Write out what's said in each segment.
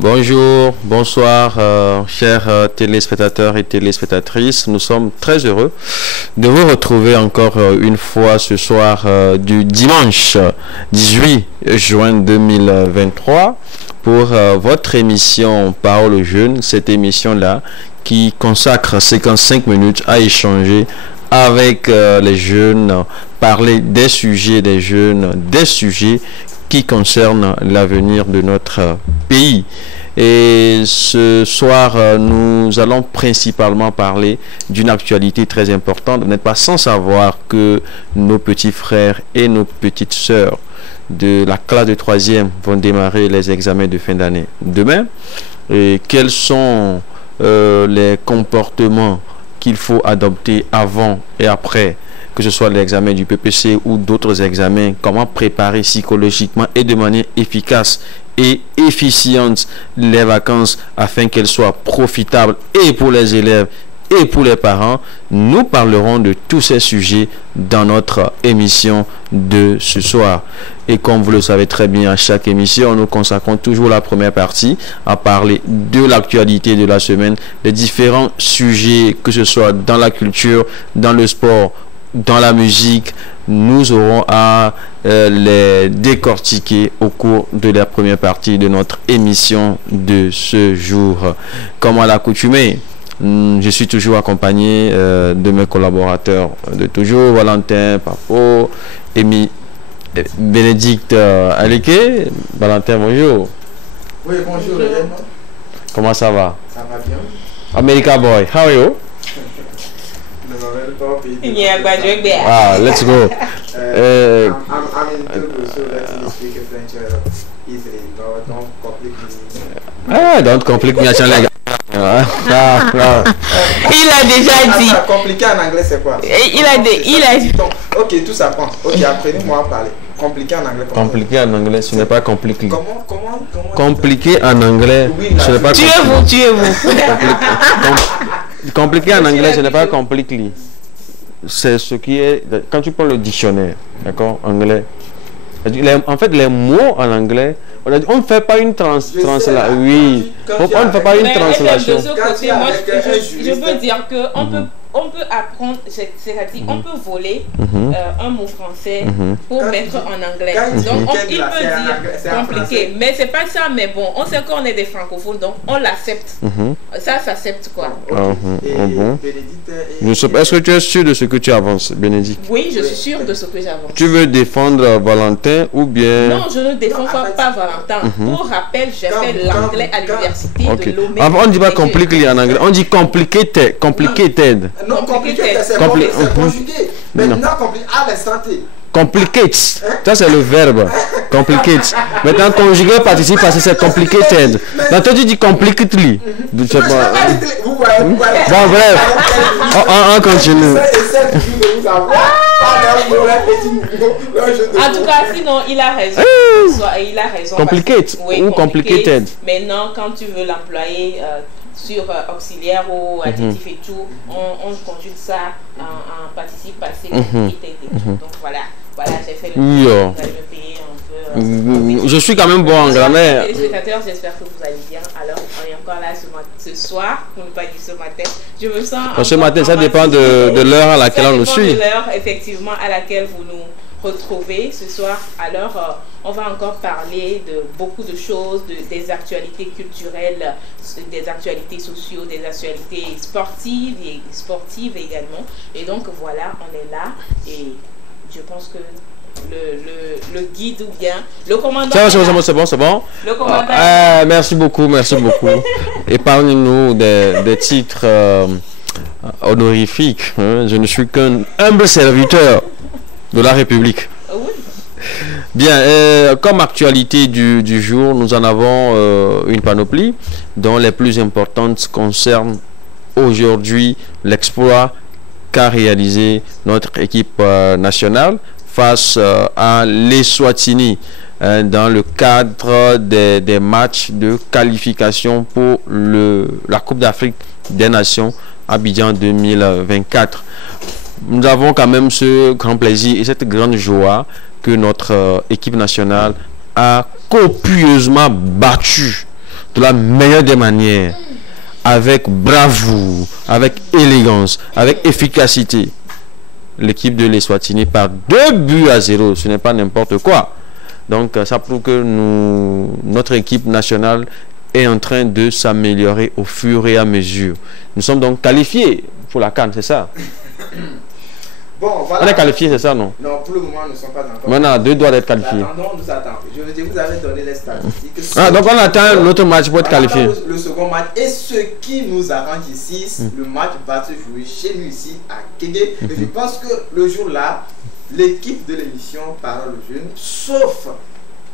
Bonjour, bonsoir, chers téléspectateurs et téléspectatrices. Nous sommes très heureux de vous retrouver encore une fois ce soir du dimanche 18 juin 2023 pour votre émission Parole aux jeunes. Cette émission-là qui consacre 55 minutes à échanger avec les jeunes, parler des sujets des jeunes, des sujets qui concerne l'avenir de notre pays. Et ce soir, nous allons principalement parler d'une actualité très importante. Vous n'êtes pas sans savoir que nos petits frères et nos petites sœurs de la classe de 3e vont démarrer les examens de fin d'année demain. Et quels sont les comportements qu'il faut adopter avant et après, que ce soit l'examen du PPC ou d'autres examens, comment préparer psychologiquement et de manière efficace et efficiente les vacances afin qu'elles soient profitables et pour les élèves et pour les parents. Nous parlerons de tous ces sujets dans notre émission de ce soir. Et comme vous le savez très bien, à chaque émission, nous consacrons toujours la première partie à parler de l'actualité de la semaine, des différents sujets, que ce soit dans la culture, dans le sport, dans la musique. Nous aurons à les décortiquer au cours de la première partie de notre émission de ce jour. Comme à l'accoutumée, je suis toujours accompagné de mes collaborateurs de toujours, Valentin Papo, Bénédicte Aleke. Valentin, bonjour. Oui, bonjour. Comment ça va? Ça va bien. America boy, how are you? Yeah, let's go. I'm in Togo, so let me speak French easily. No, don't complicate me. Don't complicate me. Il a déjà dit. Compliqué en anglais, c'est quoi? Il a dit. Donc, ok, tout s'apprend. Ok, apprenez-moi à parler. Compliqué en anglais. Compliqué en anglais, ce n'est pas compliqué. Comment compliqué en anglais, oui, ce n'est pas compliqué. Tuez-vous. Compliqué en anglais, ce n'est pas compliqué. C'est ce qui est... Quand tu prends le dictionnaire, d'accord, anglais, en fait, les mots en anglais, on ne fait pas une translation. Oui, on ne fait pas une translation. De ce côté, moi, je veux dire qu'on on peut apprendre, c'est-à-dire on peut voler un mot français pour mettre en anglais. Donc il peut dire compliqué, mais c'est pas ça. Mais bon, on sait qu'on est des francophones, donc on l'accepte. Ça s'accepte quoi. Est-ce que tu es sûr de ce que tu avances, Bénédicte? Oui, je suis sûr de ce que j'avance. Tu veux défendre Valentin ou bien... Non, je ne défends pas Valentin. Pour rappel, j'ai fait l'anglais à l'université de Lomé. On ne dit pas compliqué en anglais, on dit complicated. Non, compliqué, c'est conjugué. Maintenant, compliqué, à l'instant T. Complicate, ça c'est le verbe. Complicate. Maintenant, conjugué participe parce que c'est complicated. Maintenant, tu dis complicately. Vous voyez. Bon, bref, on continue. En tout cas, sinon, il a raison. Il a raison. Complicate ou complicated. Maintenant, quand tu veux l'employer sur auxiliaire ou additif et tout, on conjugue ça en participe passé. Donc voilà, j'ai fait le pays un peu. Je suis quand même bon en grammaire. Les spectateurs, j'espère que vous allez bien. Alors, on est encore là ce soir, pour ne pas dire ce matin. Je me sens. Ce matin, ça dépend de l'heure à laquelle on nous suit. De l'heure, effectivement, à laquelle vous nous retrouvez ce soir. Alors, on va encore parler de beaucoup de choses, des actualités culturelles, des actualités sociaux, des actualités sportives également. Et donc voilà, on est là et je pense que le guide ou bien le commandant. C'est bon. Le commandant. Merci beaucoup. Épargnez-nous des titres honorifiques. Je ne suis qu'un humble serviteur de la République. Oui. Bien, comme actualité du jour, nous en avons une panoplie dont les plus importantes concernent aujourd'hui l'exploit qu'a réalisé notre équipe nationale face à l'Eswatini dans le cadre des matchs de qualification pour la Coupe d'Afrique des Nations Abidjan 2024. Nous avons quand même ce grand plaisir et cette grande joie que notre équipe nationale a copieusement battu de la meilleure des manières, avec bravoure, avec élégance, avec efficacité, l'équipe de l'Eswatini par 2-0. Ce n'est pas n'importe quoi. Donc ça prouve que notre équipe nationale est en train de s'améliorer au fur et à mesure. Nous sommes donc qualifiés pour la CAN, c'est ça? Bon, voilà. On est qualifié, c'est ça, non? Non, pour le moment, nous ne sommes pas encore. Maintenant, deux doigts d'être qualifiés. Attendons, nous attendons. Je veux dire, vous avez donné les statistiques. Ah, donc on attend l'autre match pour être qualifié. Le second match. Et ce qui nous arrange ici, le match va se jouer chez nous ici à Kégué. Et je pense que le jour-là, l'équipe de l'émission Parole Jeune, sauf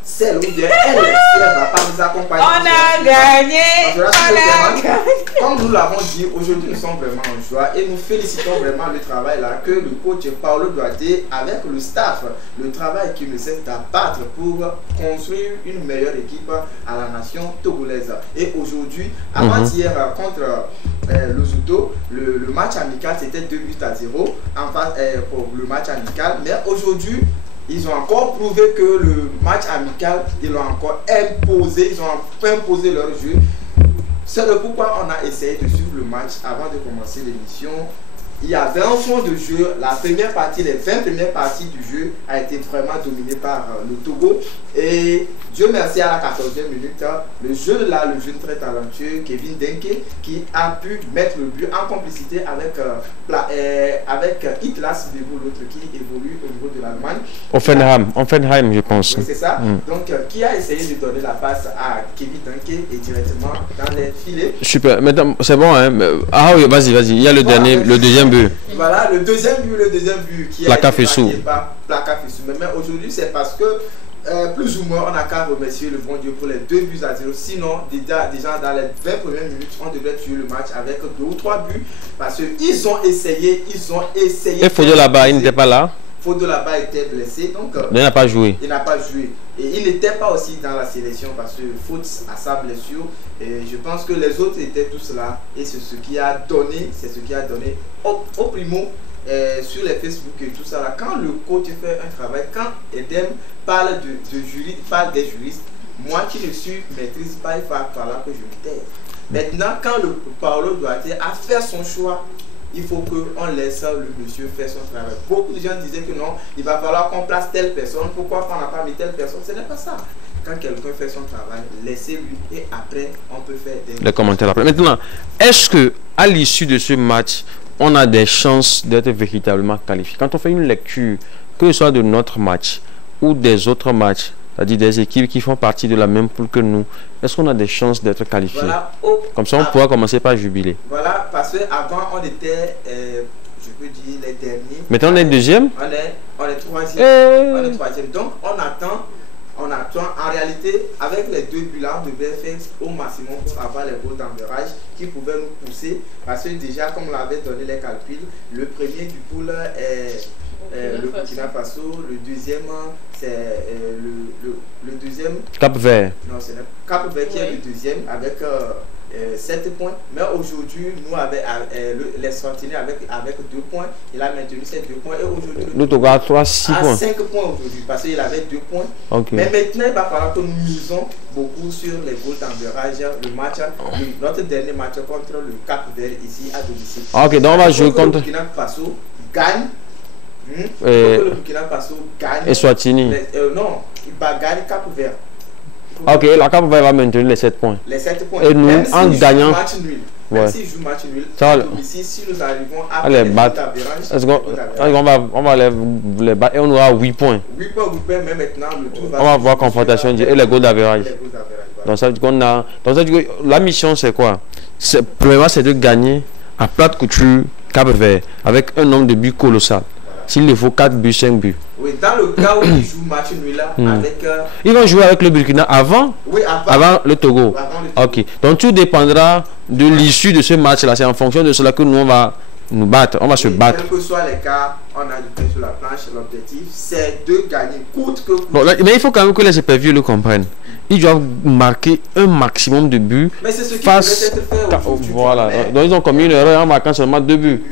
celle où bien elle ne va pas nous accompagner. On a gagné! Comme nous l'avons dit, aujourd'hui nous sommes vraiment en joie et nous félicitons vraiment le travail là que le coach Paolo Duarte avec le staff, le travail qu'il ne cesse d'abattre pour construire une meilleure équipe à la nation togolaise. Et aujourd'hui, avant-hier contre le Zuto, le match amical c'était 2-0 en face pour le match amical, mais aujourd'hui ils ont encore prouvé que le match amical, ils l'ont encore imposé, ils ont imposé leur jeu. C'est le pourquoi on a essayé de suivre le match avant de commencer l'émission. Il y avait un fond de jeu, la première partie, les 20 premières parties du jeu a été vraiment dominée par le Togo. Et Dieu merci à la 14e minute, le jeune là, le jeune très talentueux Kevin Denke, qui a pu mettre le but en complicité avec Itlas Bebou, l'autre qui évolue au niveau de l'Allemagne. Offenheim, je pense. Oui, c'est ça. Donc, qui a essayé de donner la passe à Kevin Denke et directement dans les filets. Super, maintenant c'est bon, hein. Ah oui, vas-y, il y a le dernier, le deuxième but. Voilà, le deuxième but qui Plaka Fessou. Plaka Fessou. Mais aujourd'hui, c'est parce que plus ou moins, on n'a qu'à remercier le bon Dieu pour les 2-0. Sinon, déjà dans les 20 premières minutes, on devrait tuer le match avec 2 ou 3 buts. Parce qu'ils ont essayé. Et Fodo là-bas, il n'était pas là. Fodo là-bas était blessé. Donc, il n'a pas joué. Il n'a pas joué. Et il n'était pas aussi dans la sélection parce que faute à sa blessure. Et je pense que les autres étaient tous là. Et c'est ce qui a donné, au primo. Sur les Facebook et tout ça là, quand le coach fait un travail, quand Edem parle des juristes, moi qui ne suis maîtrise pas, il faut là que je me taise. Maintenant, quand le Paolo Duarte a fait son choix, il faut qu'on laisse le monsieur faire son travail. Beaucoup de gens disaient que non, il va falloir qu'on place telle personne, pourquoi on n'a pas mis telle personne, ce n'est pas ça. Quand quelqu'un fait son travail, laissez-lui et après on peut faire des commentaires après. Maintenant, est-ce que à l'issue de ce match, on a des chances d'être véritablement qualifiés? Quand on fait une lecture, que ce soit de notre match ou des autres matchs, c'est-à-dire des équipes qui font partie de la même poule que nous, est-ce qu'on a des chances d'être qualifiés? Voilà, comme ça, on pourra commencer par jubiler. Voilà, parce qu'avant, on était, je peux dire, les derniers. Maintenant, on est deuxième? On est troisième. On est troisième. Donc, on attend. En réalité, avec les 2 buts là, on devait faire au maximum pour avoir les goals d'enverrage qui pouvaient nous pousser. Parce que déjà, comme on l'avait donné les calculs, le premier du pool est le Burkina Faso, le deuxième c'est le deuxième. Cap-Vert. Non, c'est Cap-Vert qui est le deuxième avec 7 points. Mais aujourd'hui, nous, les Sentinelles avec 2 points, il a maintenu ces 2 points. Et aujourd'hui, le Togo a 6 points. 5 points aujourd'hui parce qu'il avait 2 points. Okay. Mais maintenant, il va falloir que nous misons beaucoup sur les goals d'enverrage. Le match, notre dernier match contre le Cap-Vert ici à domicile. Ok, donc on va jouer contre. Le Burkina Faso gagne. Le Burkina Faso gagne. Et Swatini. Non, il va gagner Cap-Vert. Ok, la Cap va maintenir les 7 points. Les 7 points. Et nous, même en gagnant. Match nul. Même s'ils jouent match nul, si nous arrivons à les battre, on va les battre et on aura 8 points. 8 points, mais maintenant le tour va. On va voir confrontation et les goals d'average. Donc ça veut dire qu'on a. Donc ça veut dire que la mission c'est quoi? Premièrement, c'est de gagner à plate couture Cap-Vert avec un nombre de buts colossal. S'il le faut 4 buts, 5 buts. Oui, dans le cas où ils jouent match nul là, avec. Ils vont jouer avec le Burkina avant? Oui, avant le Togo. Ok. Donc tout dépendra de l'issue de ce match là. C'est en fonction de cela que nous on va nous battre. On va se battre. Quel que soit les cas, on a du pain sur la planche. L'objectif, c'est de gagner coûte que coûte. Bon, là, mais il faut quand même que les éperviers le comprennent. Ils doivent marquer un maximum de buts. Mais c'est ce qui face. Devait être fait aujourd'hui. Voilà. Donc ils ont commis une erreur en marquant seulement 2 buts.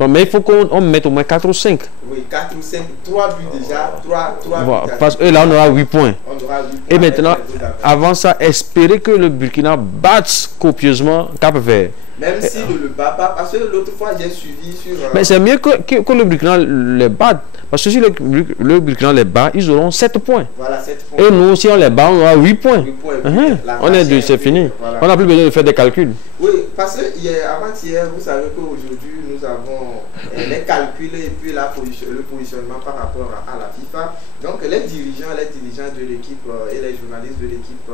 Donc, mais il faut qu'on mette au moins 4 ou 5. Oui, 4 ou 5, 3 buts déjà, 3 Voilà, buts. parce que là, on aura 8 points. On aura 8 points. Et maintenant, avant ça, espérer que le Burkina batte copieusement Cap-Vert. Même s'il ne le bat pas, parce que l'autre fois j'ai suivi sur... Mais c'est mieux que le Burkina les batte. Parce que si le Burkina les bat, ils auront 7 points. Voilà, 7 points. Et nous, si on les bat, on aura 8 points. 8 points. On est deux, c'est fini. Voilà. On n'a plus besoin de faire des calculs. Oui, parce que avant-hier, vous savez qu'aujourd'hui, nous avons les calculs et puis le positionnement par rapport à la FIFA. Donc, les dirigeants de l'équipe et les journalistes de l'équipe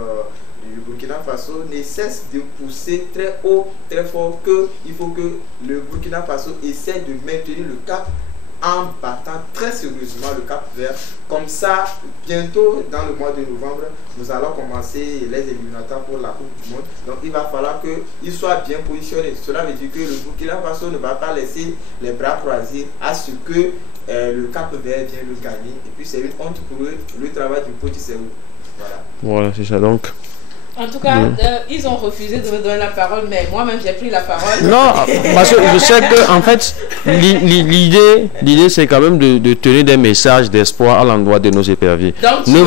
du Burkina Faso ne cessent de pousser très haut, très fort qu'il faut que le Burkina Faso essaie de maintenir le cap en battant très sérieusement le Cap Vert. Comme ça, bientôt dans le mois de novembre, nous allons commencer les éliminatoires pour la Coupe du Monde. Donc il va falloir qu'il soit bien positionné. Cela veut dire que le Burkina Faso ne va pas laisser les bras croisés à ce que le Cap Vert vienne le gagner. Et puis c'est une honte pour eux, le travail du petit Serou. Voilà. Voilà, c'est ça donc. En tout cas, ils ont refusé de me donner la parole, mais moi-même j'ai pris la parole. Non, parce que je sais que en fait, l'idée c'est quand même de tenir des messages d'espoir à l'endroit de nos éperviers. Donc, ne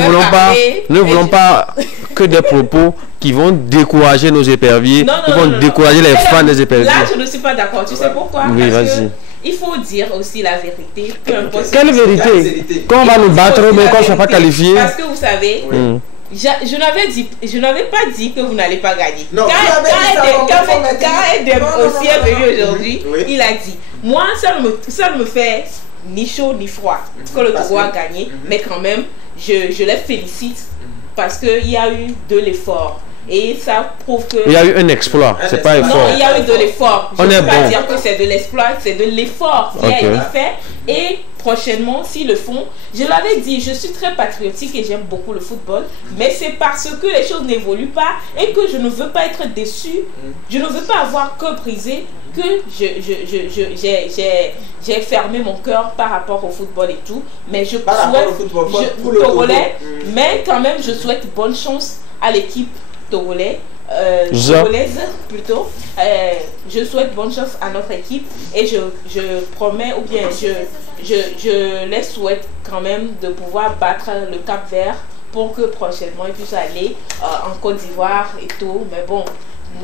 voulons pas que des propos qui vont décourager nos éperviers, qui vont décourager les fans des éperviers. Là, je ne suis pas d'accord. Tu sais pourquoi? Oui, vas-y. Il faut dire aussi la vérité. Peu importe. Quelle vérité? Quand on va nous battre, mais quand on ne sera pas qualifié. Parce que vous savez. Je n'avais pas dit que vous n'allez pas gagner. Non, quand Edem aussi est venu aujourd'hui, il a dit, moi ça ne me fait ni chaud ni froid que le Togo a gagné, mais quand même je les félicite parce qu'il y a eu de l'effort. Et ça prouve que... Il y a eu un exploit, c'est pas effort. Non, il y a eu de l'effort. Je ne peux pas bon. dire que c'est de l'exploit, c'est de l'effort qui a été fait. Et prochainement, s'ils le font, je l'avais dit, je suis très patriotique et j'aime beaucoup le football, mais c'est parce que les choses n'évoluent pas et que je ne veux pas être déçu, je ne veux pas avoir que brisé, que j'ai fermé mon cœur par rapport au football et tout, mais je souhaite Togolais, mais quand même je souhaite bonne chance à l'équipe togolaise plutôt. Je souhaite bonne chance à notre équipe et je promets, ou bien je les souhaite quand même de pouvoir battre le Cap Vert pour que prochainement ils puissent aller en Côte d'Ivoire et tout. Mais bon,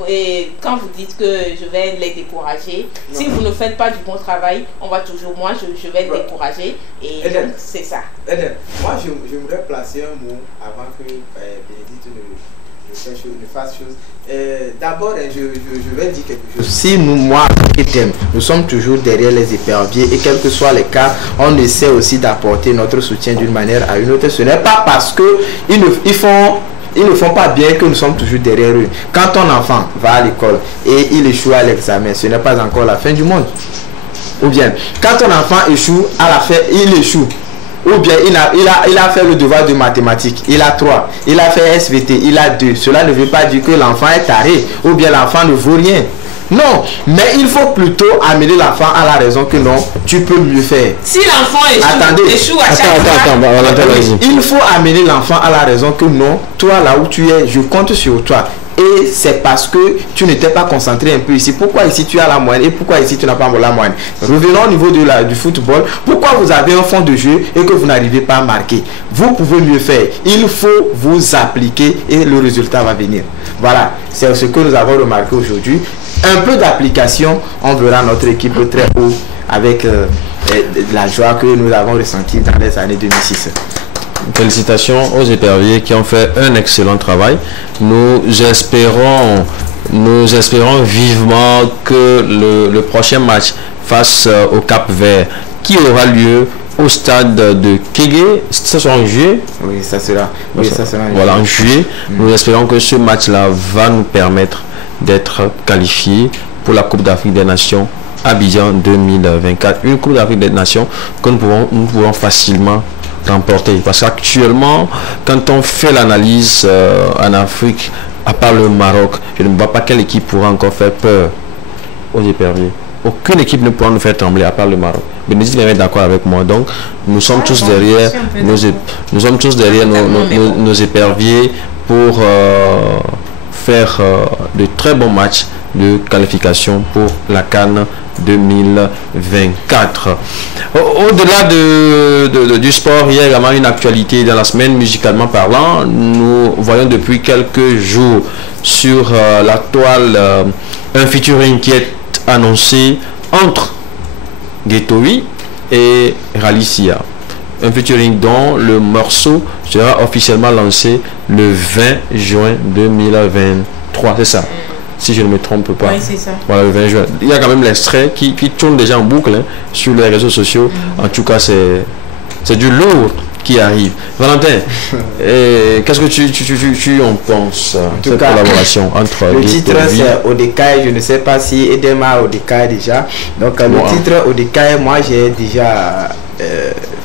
et quand vous dites que je vais les décourager, si vous ne faites pas du bon travail, on va toujours, moi je vais décourager et donc c'est ça. Moi j'aimerais placer un mot avant que Bénédicte ne fasse chose. D'abord, je vais dire quelque chose. Si moi, nous sommes toujours derrière les éperviers et quels que soient les cas, on essaie aussi d'apporter notre soutien d'une manière à une autre. Ce n'est pas parce qu'ils ne font pas bien que nous sommes toujours derrière eux. Quand ton enfant va à l'école et il échoue à l'examen, ce n'est pas encore la fin du monde. Ou bien, quand ton enfant échoue à la fin, il échoue. Ou bien il a fait le devoir de mathématiques, il a 3, il a fait SVT, il a 2. Cela ne veut pas dire que l'enfant est taré ou bien l'enfant ne vaut rien. Non, mais il faut plutôt amener l'enfant à la raison que non, tu peux mieux faire. Si l'enfant échoue à chaque fois, il faut amener l'enfant à la raison que non, toi là où tu es, je compte sur toi. Et c'est parce que tu n'étais pas concentré un peu ici. Pourquoi ici tu as la moyenne et pourquoi ici tu n'as pas la moyenne? Revenons au niveau du football. Pourquoi vous avez un fond de jeu et que vous n'arrivez pas à marquer? Vous pouvez mieux faire. Il faut vous appliquer et le résultat va venir. Voilà, c'est ce que nous avons remarqué aujourd'hui. Un peu d'application, on verra notre équipe très haut avec la joie que nous avons ressentie dans les années 2006. Félicitations aux éperviers qui ont fait un excellent travail. Nous espérons vivement que le prochain match face au Cap Vert qui aura lieu au stade de Kégué, ça sera en juillet. Oui, ça sera. Oui, ça sera en juillet. Nous espérons que ce match-là va nous permettre d'être qualifiés pour la Coupe d'Afrique des Nations Abidjan 2024. Une Coupe d'Afrique des Nations que nous pouvons facilement remporter. Parce qu'actuellement, quand on fait l'analyse en Afrique, à part le Maroc, je ne vois pas quelle équipe pourra encore faire peur aux éperviers. Aucune équipe ne pourra nous faire trembler à part le Maroc. Bénédicte est d'accord avec moi. Donc, nous sommes tous derrière nos éperviers pour faire de très bons matchs de qualification pour la CAN 2024. Au-delà du sport, il y a également une actualité dans la semaine musicalement parlant. Nous voyons depuis quelques jours sur la toile un featuring qui est annoncé entre Ghettovi et Ralicia. Un featuring dont le morceau sera officiellement lancé le 20 juin 2023. C'est ça, si je ne me trompe pas. Oui, c'est ça. Voilà, le 20 juin. Il y a quand même l'extrait qui tourne déjà en boucle sur les réseaux sociaux. En tout cas, c'est du lourd qui arrive. Valentin, qu'est-ce que tu en penses, cette collaboration entre le titre c'est Odekai, je ne sais pas si Edema Odekai déjà. Donc le titre Odekai, moi j'ai déjà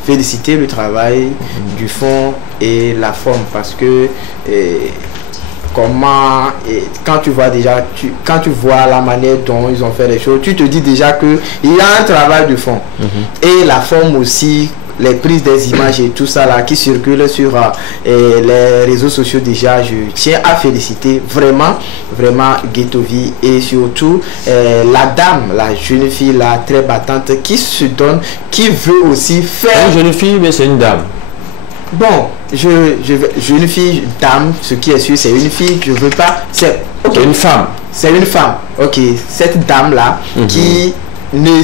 félicité le travail du fond et la forme, parce que quand tu vois déjà, quand tu vois la manière dont ils ont fait les choses, tu te dis déjà que il y a un travail de fond et la forme aussi. Les prises des images et tout ça là qui circulent sur les réseaux sociaux, déjà je tiens à féliciter vraiment Ghettovi, et surtout la dame, la jeune fille là très battante qui se donne, qui veut aussi faire. Une jeune fille, mais c'est une dame. Bon, jeune fille, dame, ce qui est sûr c'est une fille, je veux pas, c'est une femme. C'est une femme, ok, cette dame là qui ne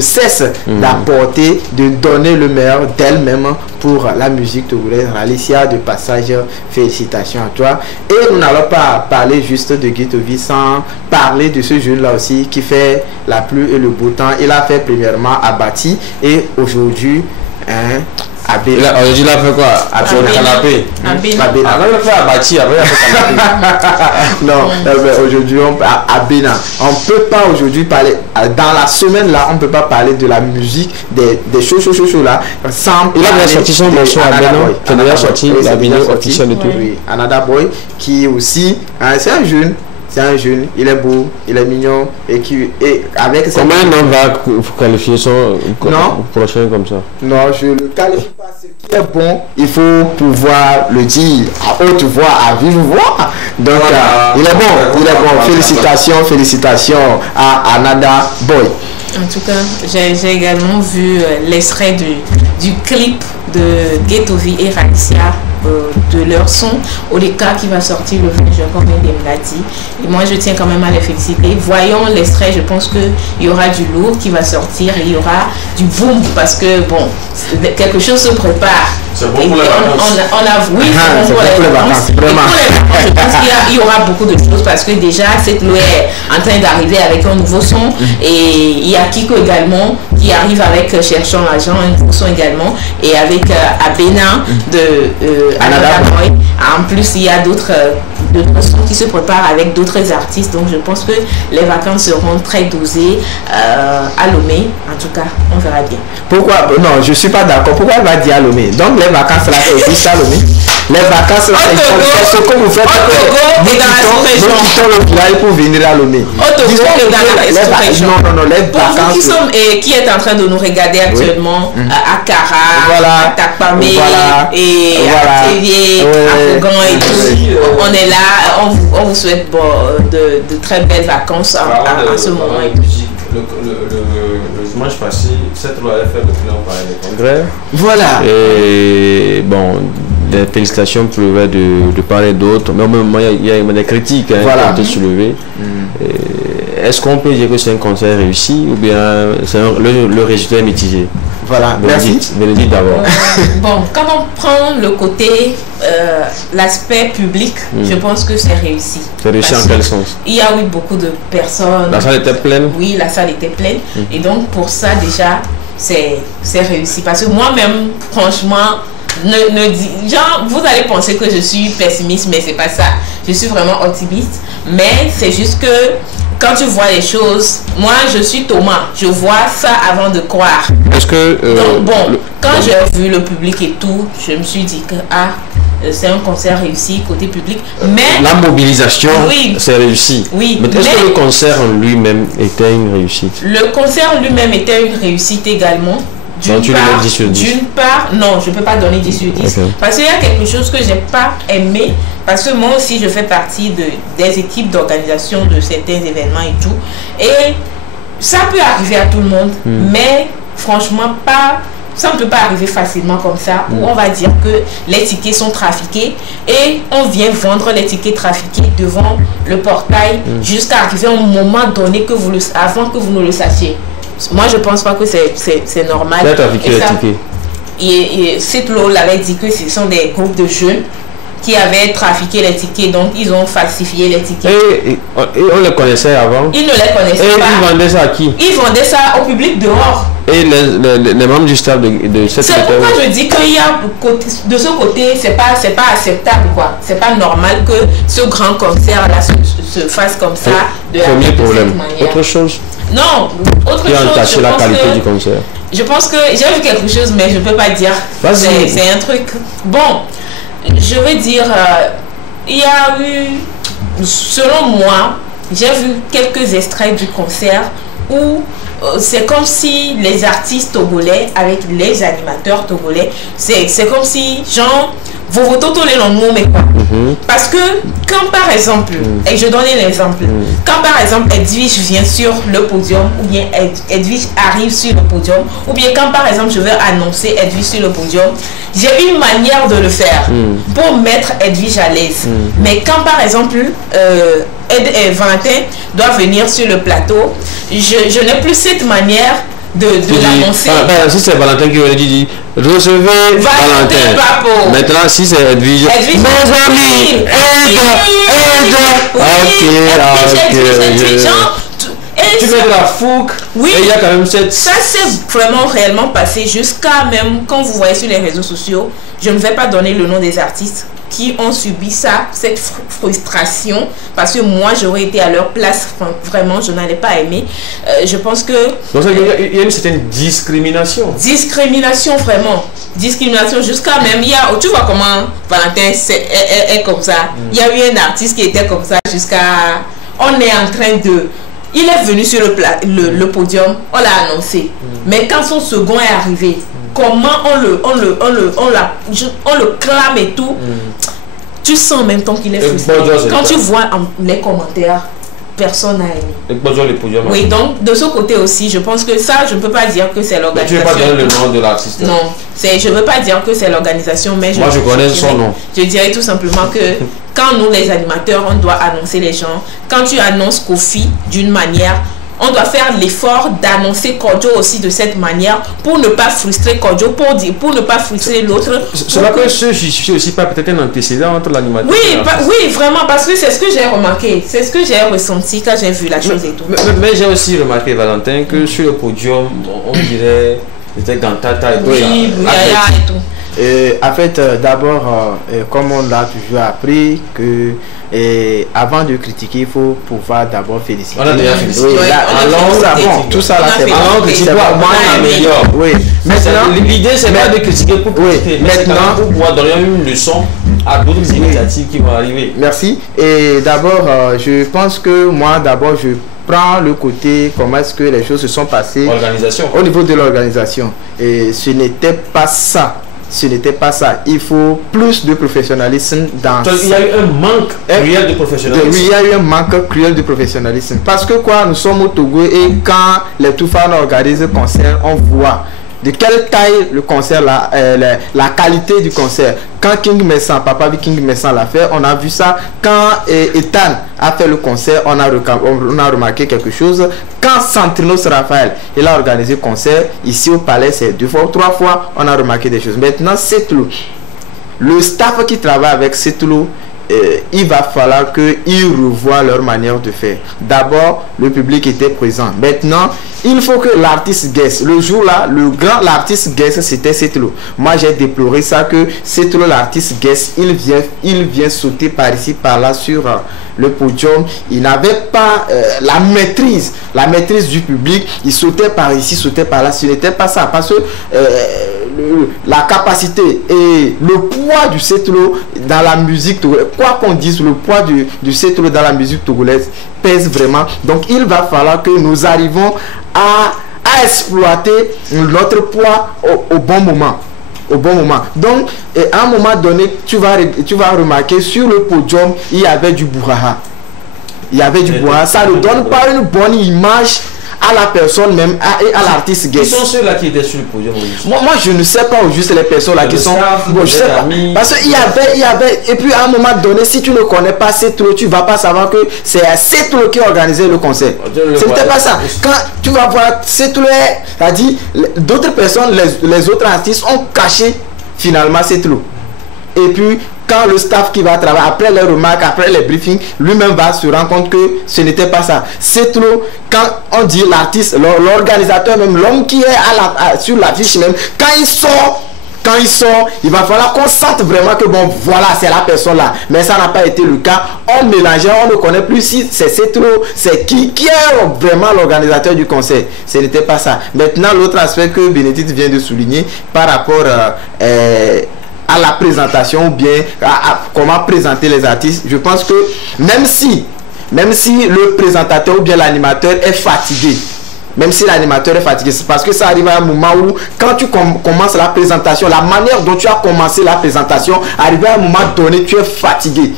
cesse d'apporter, de donner le meilleur d'elle-même pour la musique togolaise. Alicia, de passage, félicitations à toi. Et nous n'allons pas parler juste de Ghettovi sans parler de ce jeune-là aussi qui fait la pluie et le beau temps. Il a fait premièrement à Bati et aujourd'hui Aujourd'hui, il a fait quoi? Canapé. Abena. Il a fait Abati, après il a fait canapé. Non, aujourd'hui, à Abena. On ne peut pas aujourd'hui parler, dans la semaine là, on ne peut pas parler de la musique, des shows là, sans il a déjà sorti son morceau à Abena, qui a déjà sorti la vidéo officielle de tout. Oui, Another Boy, qui aussi, c'est un jeune. C'est un jeune, il est beau, il est mignon et avec combien on va qualifier son prochain comme ça? Non, je ne le qualifie pas. Ce qui est bon, il faut pouvoir le dire à haute voix, à vive voix. Donc il est bon, félicitations à Another Boy. En tout cas, j'ai également vu l'extrait du clip de Ghettovi et Ralicia, de leur son Odeka qui va sortir le 20 juin comme il me l'a dit. Et moi je tiens quand même à les féliciter. Voyons l'extrait, je pense qu'il y aura du lourd qui va sortir et il y aura du boom, parce que bon, quelque chose se prépare. C'est bon pour les vacances. C'est bon pour les vacances. Vraiment. Je pense qu'il y aura beaucoup de choses, parce que déjà cette loi est en train d'arriver avec un nouveau son, et il y a Kiko également qui arrive avec Cherchons l'argent, un nouveau son également, et avec Abena de Another Boy. En plus il y a d'autres sons qui se préparent avec d'autres artistes, donc je pense que les vacances seront très dosées à Lomé. En tout cas, on verra bien. Pourquoi? Non, je suis pas d'accord. Pourquoi elle va dire à Lomé? Donc les vacances là, c'est aussi ça, Lomé. Les vacances là, c'est ce que vous faites. Nous quittons le village pour venir à Lomé. Non, les vacances. Pour vous qui êtes en train de nous regarder actuellement à Kara, à Takpamé et à Tévier, à Fougan et tout, on est là. On vous souhaite de très belles vacances en ce moment. Le dimanche passé, cette loi a fait le plan par les congrès. Voilà. Et bon, des félicitations pouvaient de part et d'autre, mais au même moment, il y a des critiques qui ont été soulevées. Est-ce qu'on peut dire que c'est un concert réussi, ou bien le résultat est mitigé? Voilà, merci. Bénédicte d'abord. Bon, quand on prend le côté, l'aspect public, je pense que c'est réussi. C'est réussi en quel sens? Il y a eu beaucoup de personnes. La salle était pleine? Oui, la salle était pleine. Et donc, pour ça, déjà, c'est réussi. Parce que moi-même, franchement, genre, vous allez penser que je suis pessimiste, mais c'est pas ça. Je suis vraiment optimiste. Mais c'est juste que quand tu vois les choses, moi je suis Thomas, je vois ça avant de croire. Est-ce que donc, quand j'ai vu le public et tout, je me suis dit que c'est un concert réussi côté public, mais la mobilisation, c'est réussi. Oui, mais est-ce que le concert en lui-même était une réussite? Le concert lui-même était une réussite également. D'une part, non, je ne peux pas donner 10 sur 10. Okay. Parce qu'il y a quelque chose que j'ai pas aimé Parce que moi aussi, je fais partie des équipes d'organisation de certains événements et tout. Et ça peut arriver à tout le monde, mais franchement, ça ne peut pas arriver facilement comme ça, où on va dire que les tickets sont trafiqués et on vient vendre les tickets trafiqués devant le portail jusqu'à arriver à un moment donné avant que vous ne le sachiez. Moi, je pense pas que c'est normal. Qui a trafiqué les tickets? Et Citlo l'avait dit que ce sont des groupes de jeunes qui avaient trafiqué les tickets, donc ils ont falsifié les tickets. Et on les connaissait avant? Ils ne les connaissaient pas. Et ils vendaient ça à qui? Ils vendaient ça au public dehors. Et les membres du staff de cette C'est pourquoi je dis qu'il y a de ce côté, c'est pas acceptable, quoi. C'est pas normal que ce grand concert là se fasse comme ça. Premier problème. Autre chose? Non, autre qui a chose. entaché la qualité du concert. Je pense que j'ai vu quelque chose, mais je peux pas dire. C'est un truc. Bon, je veux dire, il y a eu, selon moi, j'ai vu quelques extraits du concert où c'est comme si les artistes togolais avec les animateurs togolais, c'est comme si, genre, vous les longs mais quoi. Parce que quand par exemple, et je donne un exemple, quand par exemple Edwige vient sur le podium, ou bien Edwige arrive sur le podium, ou bien quand par exemple je vais annoncer Edwige sur le podium, j'ai une manière de le faire pour mettre Edwige à l'aise. Mais quand par exemple Valentin doit venir sur le plateau, je n'ai plus cette manière de l'annoncer. Si c'est Valentin qui aurait dit recevez Valentin. Papo. Maintenant si c'est Edwige, mes amis, aide. Tu mets de la fougue. Oui. Et il y a quand même cette... Ça s'est vraiment réellement passé jusqu'à même quand vous voyez sur les réseaux sociaux. Je ne vais pas donner le nom des artistes qui ont subi ça, cette frustration, parce que moi j'aurais été à leur place, vraiment je n'allais pas aimer. Je pense que donc il y a une certaine discrimination vraiment, discrimination jusqu'à même, tu vois comment Valentin est comme ça. Il y a eu un artiste qui était comme ça jusqu'à, on est en train de, il est venu sur le podium, on l'a annoncé, mais quand son second est arrivé, comment on le clame et tout, tu sens en même temps qu'il est frustré. Quand tu vois les commentaires, personne n'a aimé. Oui, donc de ce côté aussi, je pense que ça, je ne peux pas dire que c'est l'organisation. Tu ne veux pas donner le nom de l'artiste? Non, je ne veux pas dire que c'est l'organisation, mais moi je connais son nom. Je dirais tout simplement que quand nous les animateurs, on doit annoncer les gens. Quand tu annonces Kofi d'une manière, on doit faire l'effort d'annoncer Kodjo aussi de cette manière pour ne pas frustrer Kodjo, pour ne pas frustrer l'autre. Cela peut se justifier aussi par peut-être un antécédent entre l'animateur et l'artiste. Oui, vraiment, parce que c'est ce que j'ai remarqué, c'est ce que j'ai ressenti quand j'ai vu la chose et tout. Mais j'ai aussi remarqué, Valentin, que sur le podium, on dirait c'était Gantata et tout. Oui, Bouyaya et tout. En fait, d'abord, comme on l'a toujours appris, que avant de critiquer, il faut pouvoir d'abord féliciter. On a déjà félicité. Tout ça là, c'est bon. Oui. Maintenant, l'idée, c'est pas de critiquer pour critiquer, mais c'est pour pouvoir donner une leçon à d'autres initiatives qui vont arriver. Merci. Et d'abord, je pense que moi, d'abord, je prends le côté comment est-ce que les choses se sont passées au niveau de l'organisation. Et ce n'était pas ça. Ce n'était pas ça. Il faut plus de professionnalisme dans... Il y a eu un manque cruel de professionnalisme. Oui, il y a eu un manque cruel de professionnalisme. Parce que quoi, nous sommes au Togo et quand les Toufans organisent le concert, on voit de quelle taille le concert, la qualité du concert. Quand King Messan, Papa King Messan l'a fait, on a vu ça. Quand Ethan a fait le concert, on a remarqué quelque chose. Quand Santrinos Raphaël, il a organisé le concert, ici au Palais, c'est 2 fois ou 3 fois, on a remarqué des choses. Maintenant, Citlo, le staff qui travaille avec Citlo, il va falloir qu'ils revoient leur manière de faire. D'abord, le public était présent. Maintenant, il faut que l'artiste guesse. Le jour là, l'artiste guesse, c'était Citlo. Moi, j'ai déploré ça, que Citlo, l'artiste guesse, il vient sauter par ici, par là, sur le podium. Il n'avait pas la maîtrise du public. Il sautait par ici, sautait par là. Ce n'était pas ça. Parce que la capacité et le poids du Citlo dans la musique togolaise, quoi qu'on dise, le poids du Citlo dans la musique togolaise pèse vraiment. Donc il va falloir que nous arrivons à exploiter notre poids au bon moment. au bon moment. Donc, à un moment donné, tu vas remarquer sur le podium, il y avait du bourraha. Il y avait du bourraha. Ça ne donne pas une bonne image à la personne même et à l'artiste guest. Qui sont ceux-là qui étaient sur le podium? Moi, je ne sais pas où juste les personnes là qui sont. Bon, je sais pas. Parce qu'il y avait. Et puis à un moment donné, si tu ne connais pas Setlo, tu ne vas pas savoir que c'est Setlo qui a organisé le concert. Ce n'était pas ça. Quand tu vas voir Setlo, c'est-à-dire d'autres personnes, les autres artistes ont caché finalement Setlo. Et puis, quand le staff qui va travailler, après les remarques, après les briefings, lui-même va se rendre compte que ce n'était pas ça. C'est trop, quand on dit l'artiste, l'organisateur même, l'homme qui est sur l'affiche même, quand il sort, il va falloir qu'on sente vraiment que bon, voilà, c'est la personne là. Mais ça n'a pas été le cas. On mélangeait, on ne connaît plus si c'est trop, c'est qui est vraiment l'organisateur du concert. Ce n'était pas ça. Maintenant, l'autre aspect que Bénédicte vient de souligner par rapport à la présentation ou bien à comment présenter les artistes, je pense que même si le présentateur ou bien l'animateur est fatigué, c'est parce que ça arrive à un moment où quand tu commences la présentation, la manière dont tu as commencé la présentation, arrivé à un moment donné, tu es fatigué.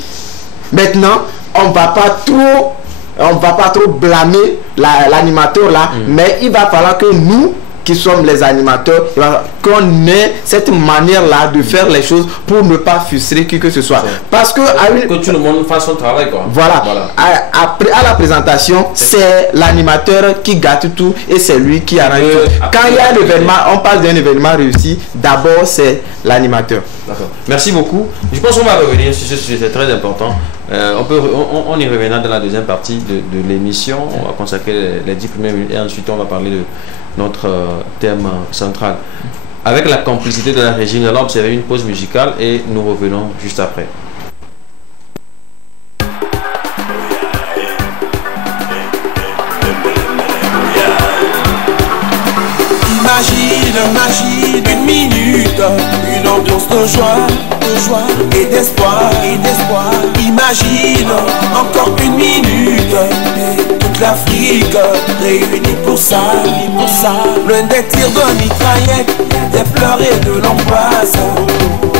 Maintenant, on va pas trop blâmer l'animateur là, mais il va falloir que nous qui sommes les animateurs, qu'on ait cette manière-là de faire les choses pour ne pas frustrer qui que ce soit. Parce que tout le monde fasse son travail, quoi. Voilà. Après, à la présentation, c'est l'animateur qui gâte tout et c'est lui qui arrange tout. Quand il y a un événement, on parle d'un événement réussi, d'abord c'est l'animateur. D'accord. Merci beaucoup. Je pense qu'on va revenir sur ce sujet, c'est très important. On y reviendra dans la deuxième partie de l'émission. On va consacrer les 10 premières minutes et ensuite on va parler de notre thème central. Avec la complicité de la régie, nous allons observer une pause musicale et nous revenons juste après. Imagine une minute, une ambiance de joie et d'espoir. Imagine encore une minute, toute l'Afrique réunie pour ça. Loin des tirs de mitraillette, des pleurs et de l'angoisse,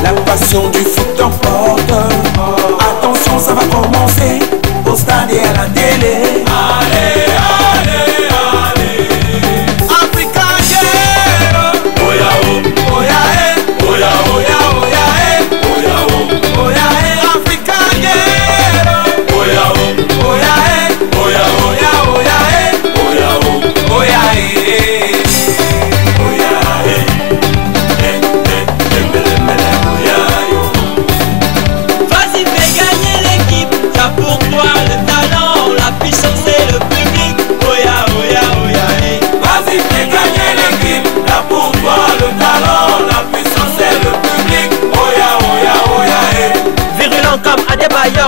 la passion du foot t'emporte. Attention, ça va commencer au stade et à la télé. Allez.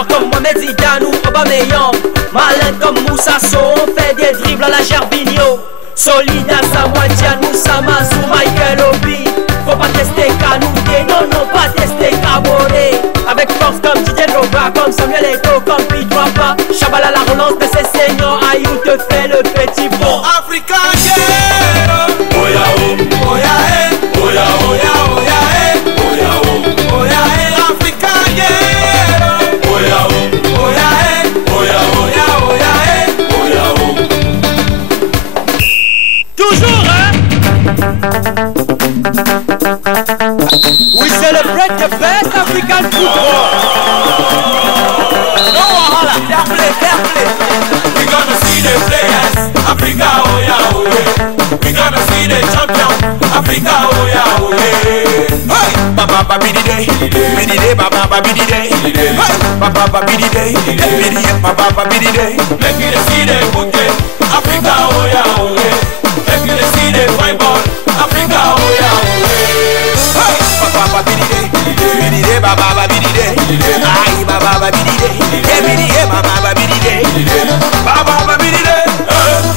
Comme Mohamed Zidane ou Aubameyang, malin comme Moussa So, on fait des dribbles à la Gervinho. Solide à Samuel Tian, Moussa Massou, Michael Obi. Faut pas tester Kanouté, non, pas tester Kabore. Avec force comme Didier Drogba, comme Samuel Eto'o, comme Pidrapa. Chabala la relance de ses seigneurs, Ayou te fait le petit pont. Africa, yeah. We celebrate the best African football. No wahala, fair play. We gonna see the players, Africa, oh yeah. We gonna see the champion, Africa, oh yeah. Hey, Baba Bidi Day, Baba Bidi Day. Hey, Baba Bidi Day, Baba Bidi Day. Make me see the bouquet, Africa, oh yeah. Make me see the fine ball, Africa, oh yeah. Baba Bidi Day, Baba Bidi Day. Aye, Baba Bidi Day. Baba Bidi Day. Baba Bidi Day.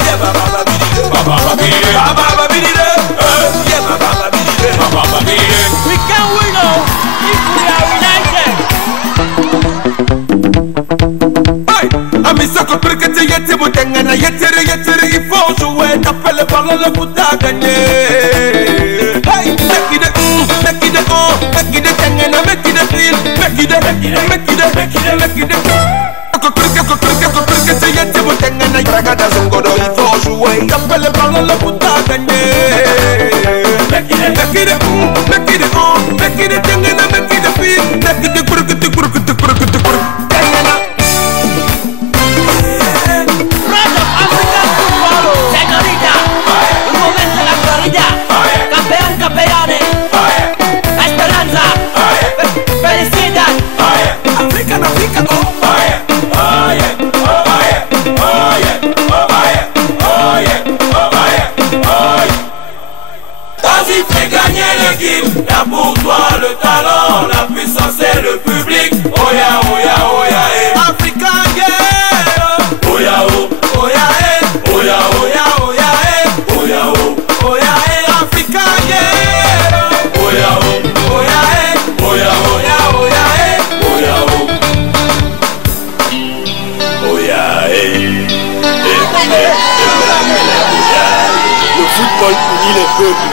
Yeah, Baba Bidi Day. Baba Bidi Day. Baba Bidi Day. Yeah, Baba Bidi Day. Baba Bidi Day. We can win all if we are united. Hey, Amisa Kopirkete Yeti Butengana Yeti, il faut jouer. T'appelles le ballon, le foot à gagner. Hey, make it Pour toi le talent, la puissance et le public. Oya, oya, oya, eh. Africa, yeah. Oya, oh, oya, eh. Oya, oya, oya, eh. Oya, oh, oya, eh. Africa, yeah. Oya, oh, oya, eh. Oya, oya, oya, eh. Oya, oh. Oya, eh. Le football unit les peuples.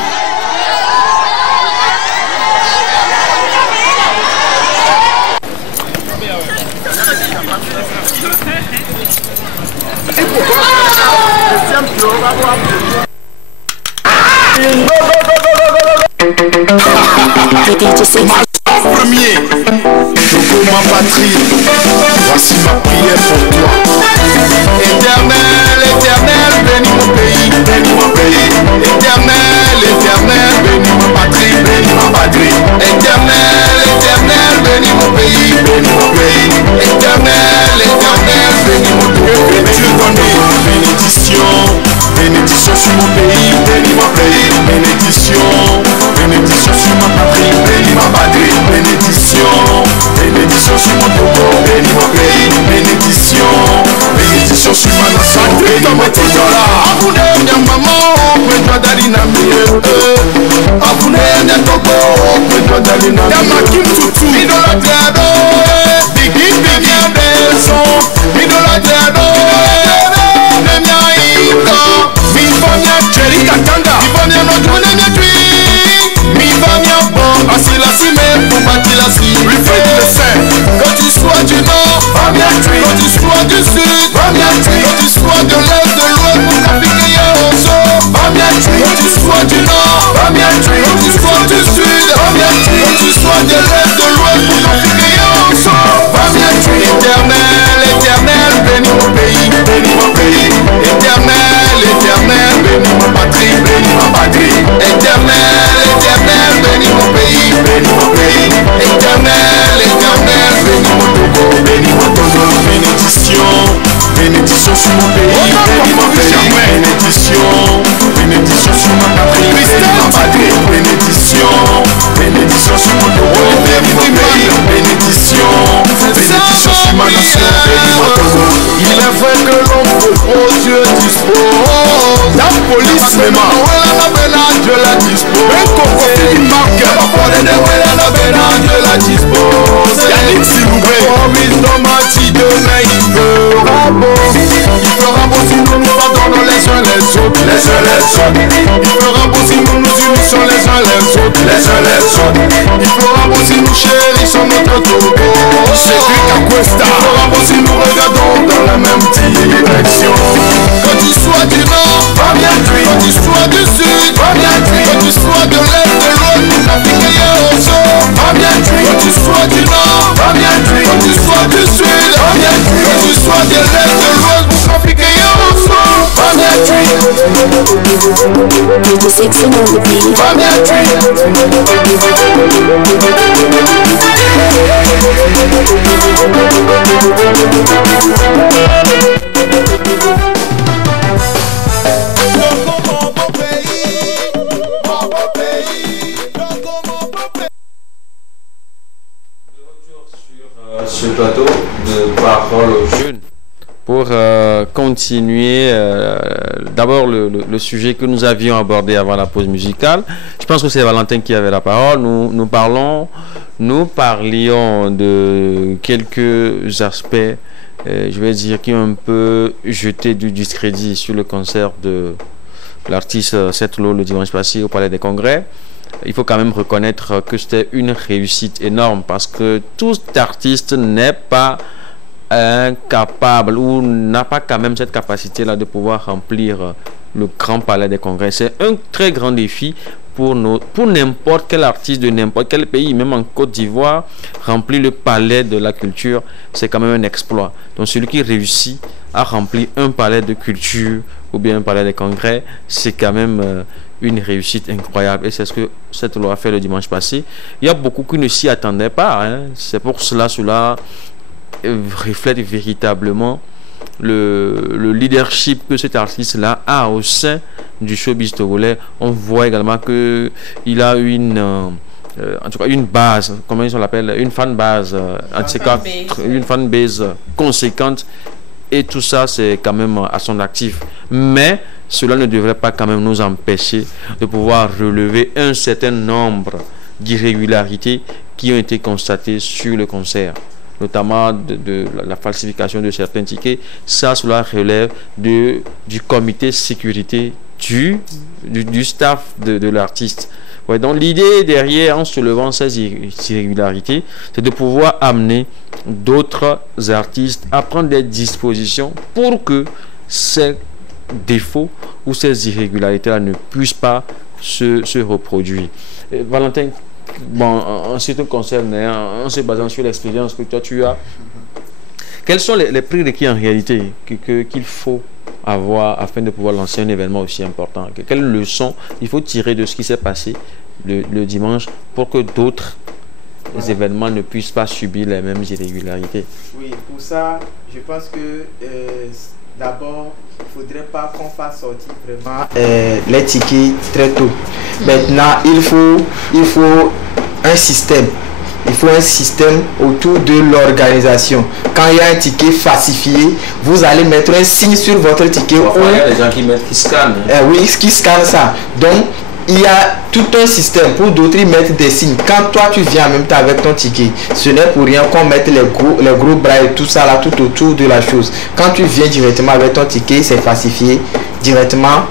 Premier, Togo ma patrie, voici ma prière pour toi. Éternel, éternel, bénis mon pays, bénis mon pays. Éternel, éternel, bénis ma patrie, bénis ma patrie. Éternel, éternel, bénis mon pays, bénis mon pays. Éternel, éternel, bénis mon pays. Dieu donné, bénédiction, bénédiction sur mon pays, bénis mon pays. Bénédiction, bénédiction sur ma patrie, bénis ma patrie. Bénédiction, bénédiction sur mon Togo, bénis mon pays. Bénédiction, bénédiction sur ma nation, bénis mon Togo. Abune nya maman, kwetwa dali na miye. Abune nya Togo, kwetwa dali na miye. Yamakim tutu, idolatrado, bigi bigi adeson, idolatrado, nemya ika, mi famia cheri katanga, mi famia no jone mia tui, mi famia bon, asila si me pour bâtir la si. Refrain de saint, que tu sois du nord, famia tui, que tu sois du sud, famia tui, que tu sois de l'est, de l'ouest, pour qu'appliquer au sol, famia tui, que tu sois du nord, famia tui, que tu sois du sud, famia tui, que tu sois de l'est, de l'ouest, pour qu'appliquer au sol, famia tui. Éternel, éternel, bénis mon pays, bénis mon pays. Éternel, éternel, bénis ma patrie, bénis ma patrie. Éternel, éternel, bénis mon pays, bénis mon pays. Éternel, éternel, bénis mon Togo, bénis mon Togo. Bénédiction, bénédiction sur mon pays, bénis mon pays. Bénédiction, bénédiction sur ma patrie, bénis ma patrie. Bénédiction, bénédiction sur mon Togo, bénis mon pays. Bénédiction, bénédiction sur ma nation, bénis mon Togo. Il est vrai que l'homme propose, Dieu dispose. La police même Dieu la dispose. Un coco qui marque Dieu la dispose. Yannick Siloubé, wisdom anti demain il fera beau. Il fera beau si nous nous pardonnons les uns les autres, les uns les autres. Il fera beau si nous nous unissons les uns les autres, les uns les autres. Il fera beau si nous chérissons notre Togo. C'est lui qui Cuesta. Il fera beau si nous regardons dans la même direction. Que tu sois du nord, va bien tu. Que tu sois du sud, va bien tu. Que tu sois de l'est, de l'ouest, pour qu'appliquer au sol, va bien tu. Que tu sois du nord, va bien tu. Que tu sois du sud, va bien tu. Que tu sois de l'est, de l'ouest, pour qu'appliquer au sol, va bien tu. Va bien tu. Ce plateau de parole aux jeunes pour continuer d'abord le sujet que nous avions abordé avant la pause musicale. Je pense que c'est Valentin qui avait la parole. Nous parlions de quelques aspects, je vais dire, qui ont un peu jeté du discrédit sur le concert de l'artiste Setlo le dimanche passé au Palais des Congrès. il faut quand même reconnaître que c'était une réussite énorme parce que tout artiste n'est pas incapable ou n'a pas quand même cette capacité-là de pouvoir remplir le Grand Palais des Congrès. C'est un très grand défi pour n'importe quel artiste de n'importe quel pays, même en Côte d'Ivoire, remplir le palais de la culture, c'est quand même un exploit. Donc celui qui réussit à remplir un palais de culture ou bien un palais des congrès, c'est quand même une réussite incroyable. Et c'est ce que cette loi a fait le dimanche passé. Il y a beaucoup qui ne s'y attendaient pas. C'est pour cela reflète véritablement le leadership que cet artiste-là a au sein du showbiz togolais. On voit également que il a en tout cas une base, comment ils l'appellent, une fan base, en tout cas une fan base conséquente, et tout ça c'est quand même à son actif. Mais cela ne devrait pas quand même nous empêcher de pouvoir relever un certain nombre d'irrégularités qui ont été constatées sur le concert, notamment de la falsification de certains tickets. Cela relève du comité sécurité du staff de l'artiste. Ouais, donc l'idée derrière, en soulevant ces irrégularités, c'est de pouvoir amener d'autres artistes à prendre des dispositions pour que ces défauts ou ces irrégularités-là ne puissent pas se reproduire. Valentin, bon, en ce qui te concerne, en se basant sur l'expérience que toi tu as, quels sont les prérequis en réalité qu'il faut avoir afin de pouvoir lancer un événement aussi important? Quelles leçons il faut tirer de ce qui s'est passé le dimanche pour que d'autres événements ne puissent pas subir les mêmes irrégularités? Oui, pour ça, je pense que d'abord, il ne faudrait pas qu'on fasse sortir vraiment les tickets très tôt. Maintenant, il faut un système. Il faut un système autour de l'organisation. Quand il y a un ticket falsifié, vous allez mettre un signe sur votre ticket. Il y a des gens qui scannent. Oui, qui scannent ça. Donc, il y a tout un système. Pour d'autres, ils mettent des signes. Quand toi, tu viens en même temps avec ton ticket, ce n'est pour rien qu'on mette les gros bras et tout ça là, tout autour de la chose. Quand tu viens directement avec ton ticket, c'est falsifié directement.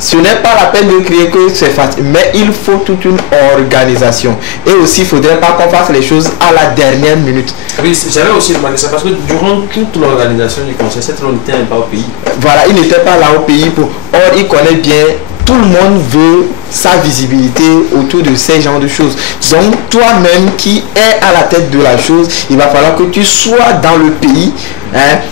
Ce n'est pas la peine de crier que c'est facile, mais il faut toute une organisation. Et aussi, il ne faudrait pas qu'on fasse les choses à la dernière minute. Oui, j'avais aussi demandé ça parce que durant toute l'organisation du concert, cette loi n'était pas au pays. Voilà, il n'était pas là au pays. Or, il connaît bien, tout le monde veut sa visibilité autour de ces genres de choses. Donc, toi-même qui es à la tête de la chose, il va falloir que tu sois dans le pays.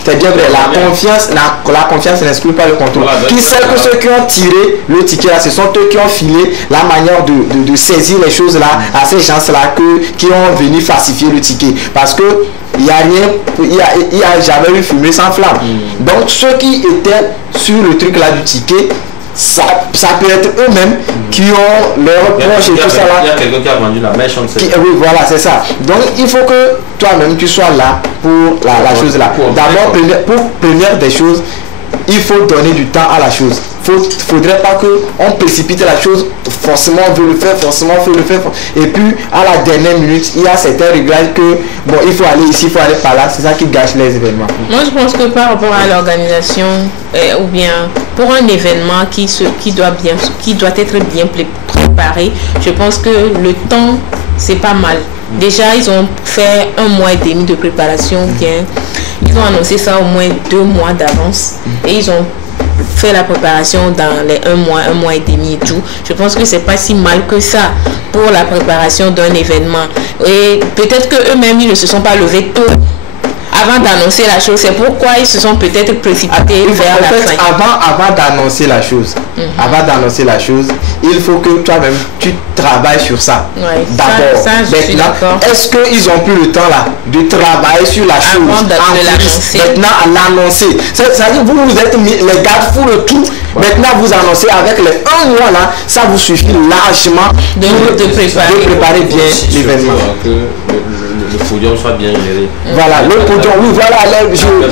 C'est bien vrai, la confiance n'exclut pas le contrôle. Qui sait que ceux qui ont tiré le ticket là, ce sont eux qui ont filé la manière de saisir les choses là à ces gens là qui ont venu falsifier le ticket. Parce que il n'y a rien, il y a jamais eu fumée sans flamme. Donc ceux qui étaient sur le truc là du ticket, ça peut être eux-mêmes qui ont leur proche et tout ça là. Il y a quelqu'un qui a vendu la mèche, on sait. Oui, voilà, c'est ça. Donc il faut que toi-même tu sois là pour la chose là. D'abord, pour première des choses, il faut donner du temps à la chose. Faudrait pas qu'on précipite la chose, forcément on veut le faire, forcément on veut le faire, et puis à la dernière minute il y a certains réglages que bon, il faut aller ici, il faut aller par là, c'est ça qui gâche les événements. Moi je pense que par rapport à l'organisation ou bien pour un événement qui doit être bien préparé, je pense que le temps c'est pas mal. Déjà ils ont fait 1 mois et demi de préparation, bien ils ont annoncé ça au moins 2 mois d'avance et ils ont fait la préparation dans les 1 mois et demi et tout. Je pense que c'est pas si mal que ça pour la préparation d'un événement. Et peut-être que eux-mêmes ils ne se sont pas levés tôt avant d'annoncer la chose. C'est pourquoi ils se sont peut-être précipités vers la fin. Avant d'annoncer la chose, il faut que toi-même tu travailles sur ça. Ouais, d'abord. Ça, je suis d'accord. Est-ce qu'ils ont plus le temps là de travailler sur la chose maintenant à l'annoncer? C'est-à-dire vous êtes mis les garde-fous le tout. Ouais. Maintenant vous annoncez avec les 1 mois là, ça vous suffit largement de préparer bien l'événement. Le podium soit bien géré. Voilà, le podium, oui, voilà.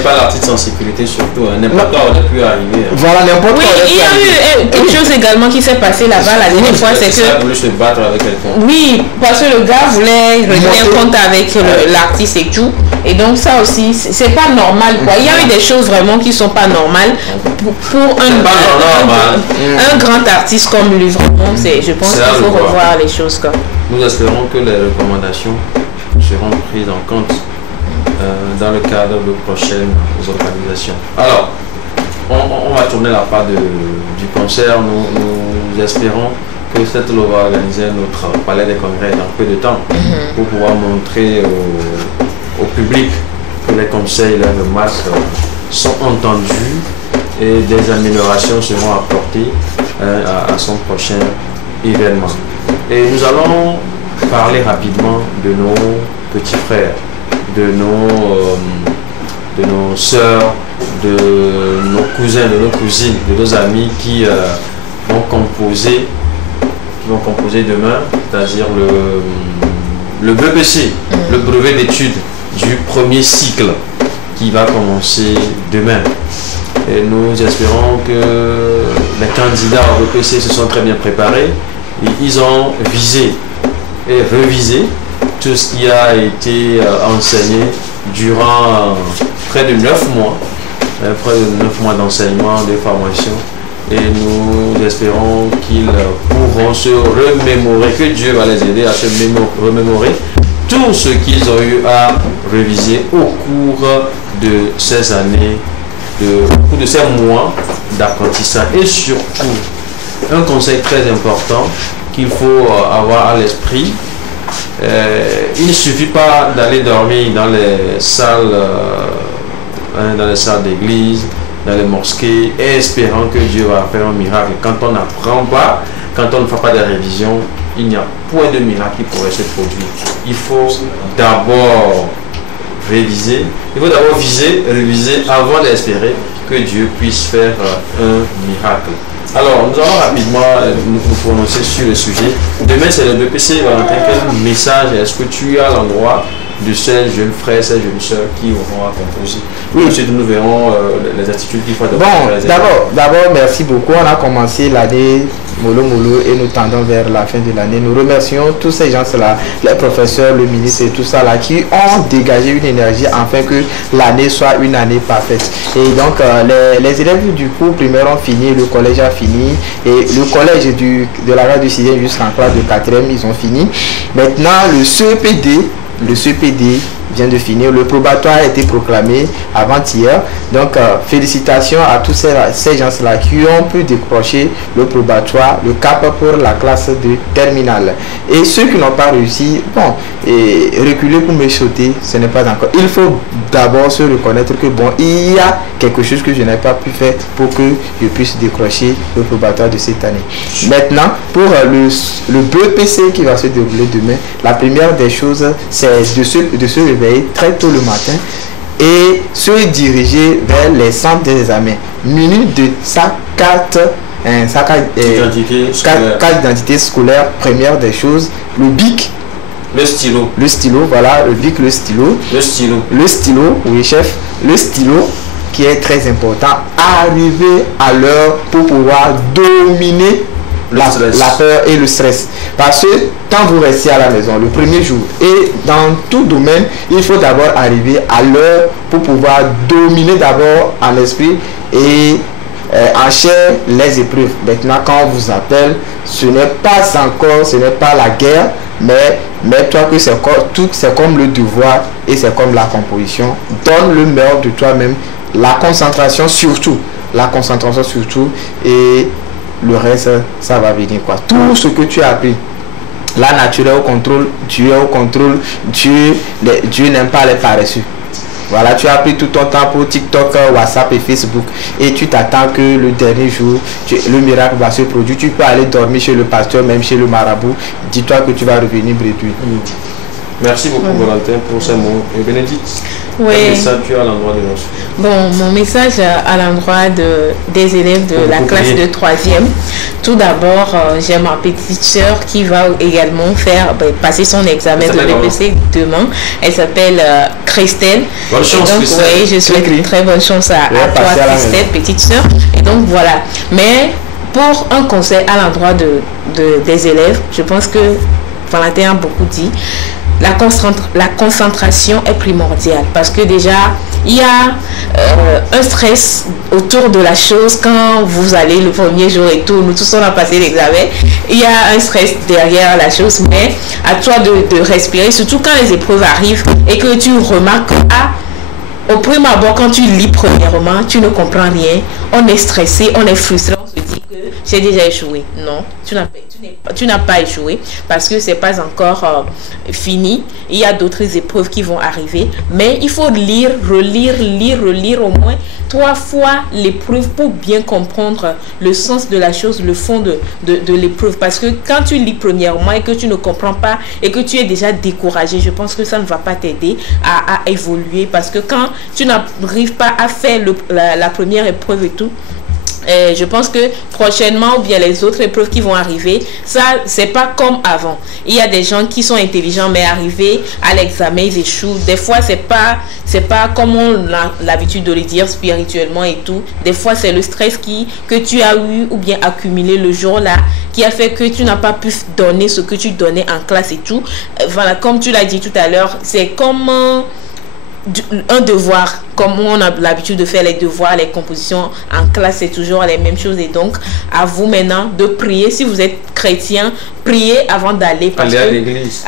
Pas l'artiste en sécurité surtout, n'importe quoi aurait pu arriver. Voilà, n'importe quoi. Oui, il y a eu quelque chose également qui s'est passé là-bas la dernière fois, c'est que... Il voulait se battre avec quelqu'un. Oui, parce que le gars voulait régler un compte avec l'artiste et tout. Et donc ça aussi, c'est pas normal quoi. Il y a eu des choses vraiment qui sont pas normales pour un grand artiste comme lui. Vraiment, je pense qu'il faut revoir les choses quoi. Nous espérons que les recommandations seront prises en compte dans le cadre de prochaines organisations. Alors, on va tourner la part du concert. Nous espérons que cette loi va organiser notre palais des congrès dans peu de temps pour pouvoir montrer au public que les conseils, les remarques sont entendus et des améliorations seront apportées à son prochain événement. Et nous allons parler rapidement de nos petits frères, de nos sœurs, de nos cousins, de nos cousines, de nos amis qui vont composer demain, c'est-à-dire le BPC, le brevet d'études du premier cycle qui va commencer demain. Et nous espérons que les candidats au BPC se sont très bien préparés et ils ont visé et révisé tout ce qui a été enseigné durant près de 9 mois d'enseignement, de formation. Et nous espérons qu'ils pourront se remémorer, que Dieu va les aider à se remémorer tout ce qu'ils ont eu à réviser au cours de ces années, au cours de ces mois d'apprentissage. Et surtout, un conseil très important qu'il faut avoir à l'esprit, il ne suffit pas d'aller dormir dans les salles d'église, dans les mosquées, espérant que Dieu va faire un miracle. Quand on n'apprend pas, quand on ne fait pas de révision, il n'y a point de miracle qui pourrait se produire. Il faut d'abord réviser, il faut d'abord réviser avant d'espérer que Dieu puisse faire un miracle. Alors, nous allons rapidement nous prononcer sur le sujet. Demain, c'est le BPC. Valentin, quel message est-ce que tu as à l'endroit de ces jeunes frères, ces jeunes sœurs qui auront à composer? Oui, ensuite nous verrons les attitudes qu'il faut adopter. Bon, d'abord, merci beaucoup. On a commencé l'année mollo et nous tendons vers la fin de l'année. Nous remercions tous ces gens-là, les professeurs, le ministre et tout ça là, qui ont dégagé une énergie afin que l'année soit une année parfaite. Et donc, les élèves du cours primaire ont fini, le collège a fini, et le collège de la grade du 6e jusqu'en classe de 4e, ils ont fini. Maintenant, le CEPD vient de finir. Le probatoire a été proclamé avant-hier. Donc, félicitations à tous ces gens-là qui ont pu décrocher le probatoire, le cap pour la classe de terminale. Et ceux qui n'ont pas réussi, bon, et reculer pour me sauter, ce n'est pas encore. Il faut d'abord se reconnaître que, bon, il y a quelque chose que je n'ai pas pu faire pour que je puisse décrocher le probatoire de cette année. Maintenant, pour le BPC qui va se dérouler demain, la première des choses, c'est de se réveiller très tôt le matin et se diriger vers les centres d'examen muni de sa carte d'identité scolaire. Première des choses, le bic, le stylo, voilà, le bic, le stylo, oui chef, le stylo qui est très important. Arriver à l'heure pour pouvoir dominer la peur et le stress, parce que quand vous restez à la maison le premier jour et dans tout domaine, il faut d'abord arriver à l'heure pour pouvoir dominer d'abord en esprit et en chair les épreuves. Maintenant, quand on vous appelle, ce n'est pas la guerre, mais toi que c'est comme le devoir et c'est comme la composition. Donne le meilleur de toi-même, la concentration surtout, et le reste, ça va venir quoi. Tout ce que tu as appris, la nature est au contrôle, Dieu est au contrôle, Dieu n'aime pas les paresseux. Voilà, tu as appris tout ton temps pour TikTok, WhatsApp et Facebook et tu t'attends que le dernier jour, le miracle va se produire. Tu peux aller dormir chez le pasteur, même chez le marabout. Dis-toi que tu vas revenir bredouille. Merci beaucoup Valentin pour ces mots. Et Bénédicte. Oui. Quel message tu as à l'endroit de nos filles? Bon, mon message à l'endroit des élèves de la classe de 3e. Tout d'abord, j'ai ma petite sœur qui va également passer son examen de BPC demain. Elle s'appelle Christelle. Bonne chance, donc, Christelle. oui, je souhaite une très bonne chance à toi, Christelle, petite sœur. Et donc, voilà. Mais pour un conseil à l'endroit des élèves, je pense que Valentin a beaucoup dit. La concentration est primordiale parce que déjà il y a un stress autour de la chose quand vous allez le premier jour et tout. Nous tous on a passé l'examen, il y a un stress derrière la chose, mais à toi de respirer, surtout quand les épreuves arrivent et que tu remarques au premier abord, quand tu lis premièrement, tu ne comprends rien, on est stressé, on est frustré, on se dit que j'ai déjà échoué. Non, tu n'as pas échoué parce que c'est pas encore fini. Il y a d'autres épreuves qui vont arriver, mais il faut lire, relire au moins 3 fois l'épreuve pour bien comprendre le sens de la chose, le fond de l'épreuve. Parce que quand tu lis premièrement et que tu ne comprends pas et que tu es déjà découragé, je pense que ça ne va pas t'aider à évoluer, parce que quand tu n'arrives pas à faire la première épreuve et tout, je pense que prochainement ou bien les autres épreuves qui vont arriver, ça c'est pas comme avant. Il y a des gens qui sont intelligents mais arrivés à l'examen ils échouent. Des fois c'est pas comme on a l'habitude de le dire spirituellement et tout. Des fois c'est le stress que tu as eu ou bien accumulé le jour là qui a fait que tu n'as pas pu donner ce que tu donnais en classe et tout. Voilà, comme tu l'as dit tout à l'heure, c'est comme un devoir, comme on a l'habitude de faire les devoirs, les compositions en classe, c'est toujours les mêmes choses. Et donc à vous maintenant de prier. Si vous êtes chrétien, priez avant d'aller à l'église.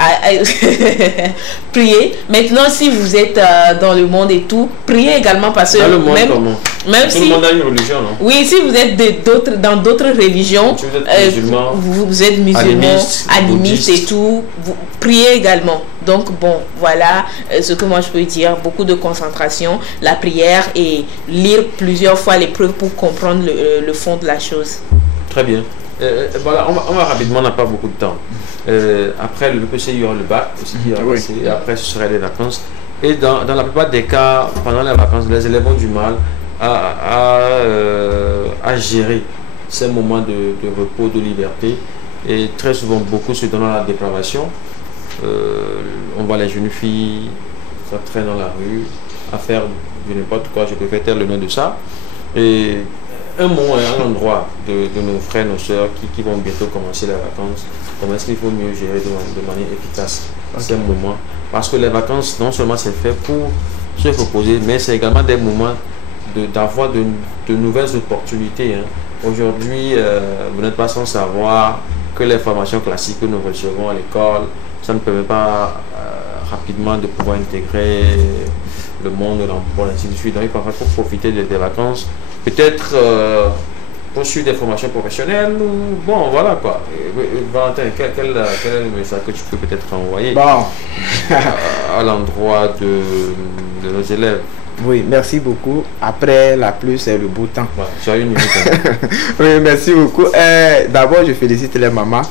Priez. Maintenant si vous êtes dans le monde et tout, priez également, parce que dans le monde, même si tout le monde a une religion, non? Oui, si vous êtes dans d'autres religions, si vous êtes musulman, vous êtes musulman, animiste et tout, vous priez également. Donc bon, voilà ce que moi je peux dire. Beaucoup de concentration, la prière et lire plusieurs fois l'épreuve pour comprendre le fond de la chose. Très bien. Voilà, on va rapidement, on n'a pas beaucoup de temps. Après le PC, il y aura le bac aussi qui va passer, et après ce sera les vacances. Et dans la plupart des cas, pendant les vacances, les élèves ont du mal à gérer ces moments de repos, de liberté. Et très souvent, beaucoup se donnent à la dépravation. On voit les jeunes filles, ça traîne dans la rue, à faire de n'importe quoi, je préfère taire le nom de ça. Et un mot, un endroit de nos frères, nos soeurs qui vont bientôt commencer les vacances, comment est-ce qu'il faut mieux gérer de manière efficace ces moments. Parce que les vacances, non seulement c'est fait pour se reposer, mais c'est également des moments d'avoir de nouvelles opportunités. Aujourd'hui, vous n'êtes pas sans savoir que les formations classiques que nous recevons à l'école, ça ne permet pas rapidement de pouvoir intégrer le monde de l'emploi, ainsi de suite. Donc il faut profiter des vacances, peut-être poursuivre des formations professionnelles, ou bon voilà quoi. Valentin, quel est le message que tu peux peut-être envoyer à l'endroit de nos élèves? Oui, merci beaucoup. Après la pluie, c'est le beau temps. Ouais, tu as une minute. Oui, merci beaucoup. D'abord, je félicite les mamans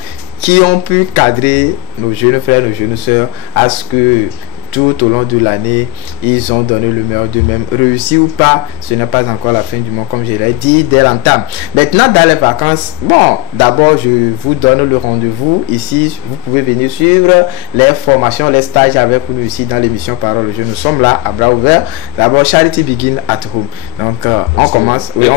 qui ont pu cadrer nos jeunes frères, nos jeunes sœurs à ce que tout au long de l'année, ils ont donné le meilleur d'eux-mêmes. Réussi ou pas, ce n'est pas encore la fin du monde, comme je l'ai dit dès l'entame. Maintenant, dans les vacances, bon, d'abord, je vous donne le rendez-vous ici. Vous pouvez venir suivre les formations, les stages avec nous ici dans l'émission Parole. Nous sommes là à bras ouverts. D'abord, Charity begin at home. Donc, on commence. Oui,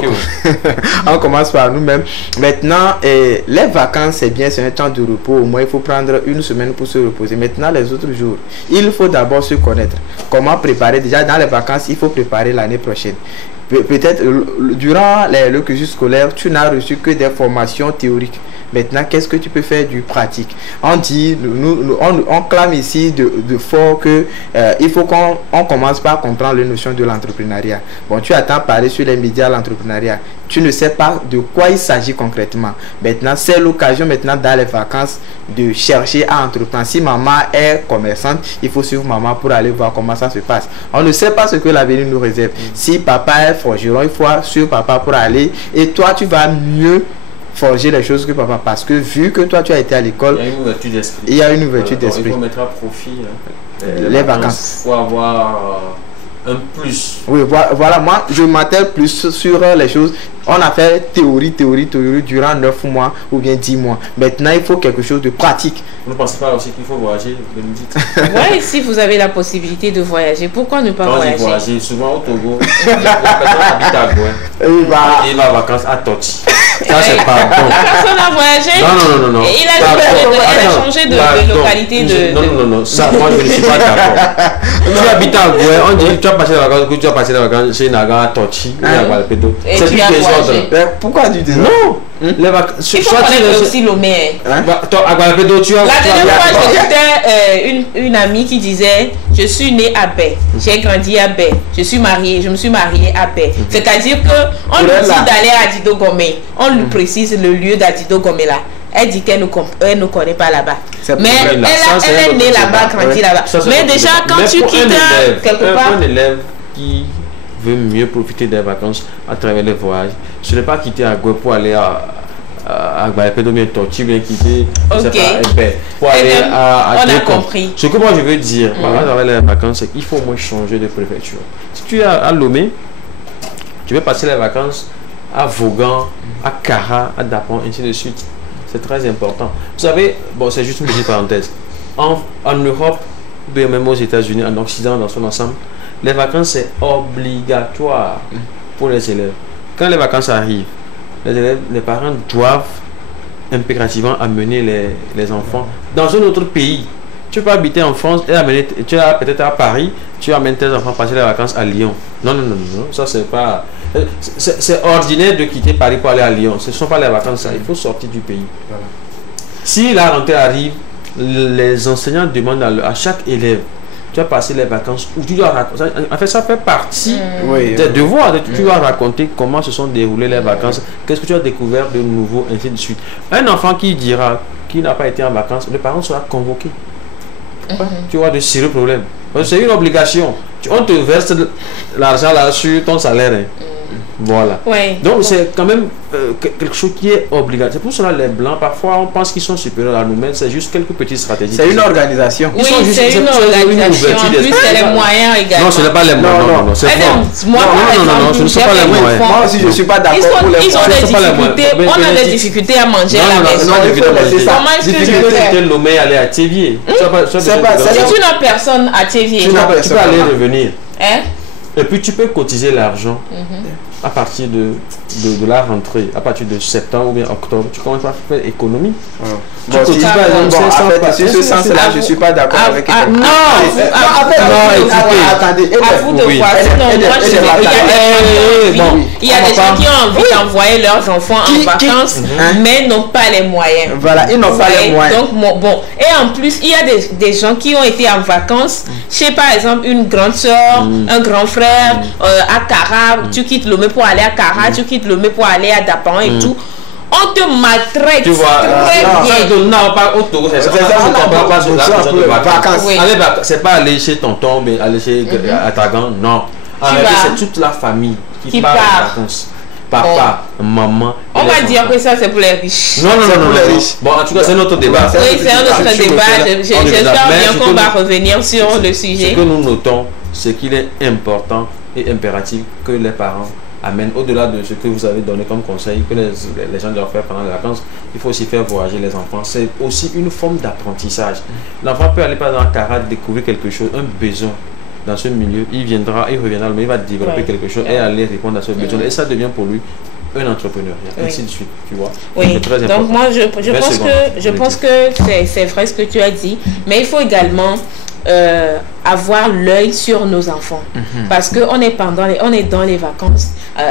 on commence par nous-mêmes. Maintenant, les vacances, c'est bien, c'est un temps de repos. Au moins, il faut prendre une semaine pour se reposer. Maintenant, les autres jours, il faut d'abord se connaître. Comment préparer? Déjà, dans les vacances, il faut préparer l'année prochaine. Peut-être durant le cursus scolaire, tu n'as reçu que des formations théoriques. Maintenant, qu'est-ce que tu peux faire du pratique? On dit, on clame ici de fort que il faut qu'on commence par comprendre les notions de l'entrepreneuriat. Bon, tu attends parler sur les médias l'entrepreneuriat. Tu ne sais pas de quoi il s'agit concrètement. Maintenant, c'est l'occasion maintenant dans les vacances de chercher à entreprendre. Si maman est commerçante, il faut suivre maman pour aller voir comment ça se passe. On ne sait pas ce que l'avenir nous réserve. Si papa est forgeron, il faut suivre papa pour aller. Et toi, tu vas mieux forger les choses que papa, parce que vu que toi tu as été à l'école, il y a une ouverture d'esprit. Il y a une ouverture d'esprit. Il faut mettre à profit les vacances. Il faut avoir un plus. Oui, voilà, moi je m'attelle plus sur les choses. On a fait théorie durant 9 mois ou bien 10 mois. Maintenant, il faut quelque chose de pratique. Vous ne pensez pas aussi qu'il faut voyager, vous me dites? Ouais, si vous avez la possibilité de voyager, pourquoi ne pas voyager? Souvent au Togo, la personne habite à Gouin. Il va en vacances à Toti. Ça, c'est pas bon. La personne a voyagé? Non. Et elle a changé de localité. Non. Ça, moi, je ne suis pas d'accord. Tu habites à Gouin, on dit tu as passé les vacances chez Naga à Toti. C'est du désordre. Pourquoi du désordre? Non. Les vacances. Il faut connaître aussi Lomé. La dernière fois, j'écoutais une amie qui disait je suis née à Baie, j'ai grandi à Baie, je me suis mariée à Baie. C'est-à-dire qu'on lui dit d'aller à Dido Gomé, on lui précise le lieu d'Adido Gomé là. Elle dit qu'elle ne connaît pas là-bas. Mais elle est née là-bas, grandi là-bas. Mais déjà, quand tu quittes quelque part. Un élève qui veut mieux profiter des vacances à travers les voyages, ce n'est pas quitter à Goué pour aller à Guayapedo, bien Tortue, bien quitter pour aller à on a compris. Ce que moi je veux dire à travers les vacances, c'est qu'il faut au moins changer de préfecture. Si tu es à Lomé, tu veux passer les vacances à Vaughan, à Kara, à Dapon, ainsi de suite. C'est très important. Vous savez, bon, c'est juste une petite parenthèse. En Europe, même aux États-Unis, en Occident, dans son ensemble, les vacances, c'est obligatoire pour les élèves. Quand les vacances arrivent, les parents doivent impérativement amener les enfants dans un autre pays. Tu peux habiter en France et amener, tu es peut-être à Paris, tu amènes tes enfants passer les vacances à Lyon. Non, ça c'est pas... C'est ordinaire de quitter Paris pour aller à Lyon. Ce ne sont pas les vacances, ça. Il faut sortir du pays. Voilà. Si la rentrée arrive, les enseignants demandent à chaque élève, tu as passé les vacances où tu dois raconter. En fait, ça fait partie des devoirs. Tu dois raconter comment se sont déroulées les vacances, qu'est-ce que tu as découvert de nouveau, ainsi de suite. Un enfant qui dira qu'il n'a pas été en vacances, le parent sera convoqué. Tu vois de sérieux problèmes. C'est une obligation. On te verse l'argent là sur ton salaire. Voilà. Donc c'est quand même quelque chose qui est obligatoire. C'est pour cela les blancs, parfois on pense qu'ils sont supérieurs à nous-mêmes. C'est juste quelques petites stratégies. C'est une organisation. Oui, c'est une organisation. En plus, c'est les moyens également. Non, ce n'est pas les moyens. Non, c'est non, ce ne sont pas les moyens. Moi aussi, je ne suis pas d'accord pour les moyens. Ils ont des difficultés. On a des difficultés à manger à la maison. Comment est-ce que je peux faire? Lomé aller à Théviers. Si tu n'as personne à Théviers, tu peux aller revenir. Et puis tu peux cotiser l'argent à partir de la rentrée, à partir de septembre ou bien octobre. Tu commences à faire économie. Tu cotises par exemple 500. Sur ce sens-là, je ne suis pas d'accord avec toi. Attendez, à vous de voir. Il y a des gens qui ont envie d'envoyer leurs enfants en vacances, mais n'ont pas les moyens. Voilà, ils n'ont pas les moyens. Donc, bon. Et en plus, il y a des gens qui ont été en vacances chez, par exemple, une grande soeur, un grand frère, à Kara. Tu quittes Lomé pour aller à Kara, tu quittes Lomé pour aller à Dapan et tout. On te maltraite. Tu vois, non, pas au Togo, c'est ça. C'est pas aller chez tonton, mais aller chez Atagan, non. C'est toute la famille qui part en vacances. Papa, maman. On va dire que ça c'est pour les riches. Non. Bon, en tout cas, c'est notre débat. Oui, c'est un autre débat. J'espère bien qu'on va revenir sur le sujet. Ce que nous notons, c'est qu'il est important et impératif que les parents amènent, au-delà de ce que vous avez donné comme conseil, que les gens doivent faire pendant les vacances, il faut aussi faire voyager les enfants. C'est aussi une forme d'apprentissage. L'enfant peut aller par exemple à Kara découvrir quelque chose, un besoin dans ce milieu, il reviendra, mais il va développer quelque chose et aller répondre à ce besoin. Et ça devient pour lui un entrepreneur, ainsi de suite, tu vois. Oui, donc moi je pense que c'est vrai ce que tu as dit, mais il faut également avoir l'œil sur nos enfants parce qu'on est dans les vacances,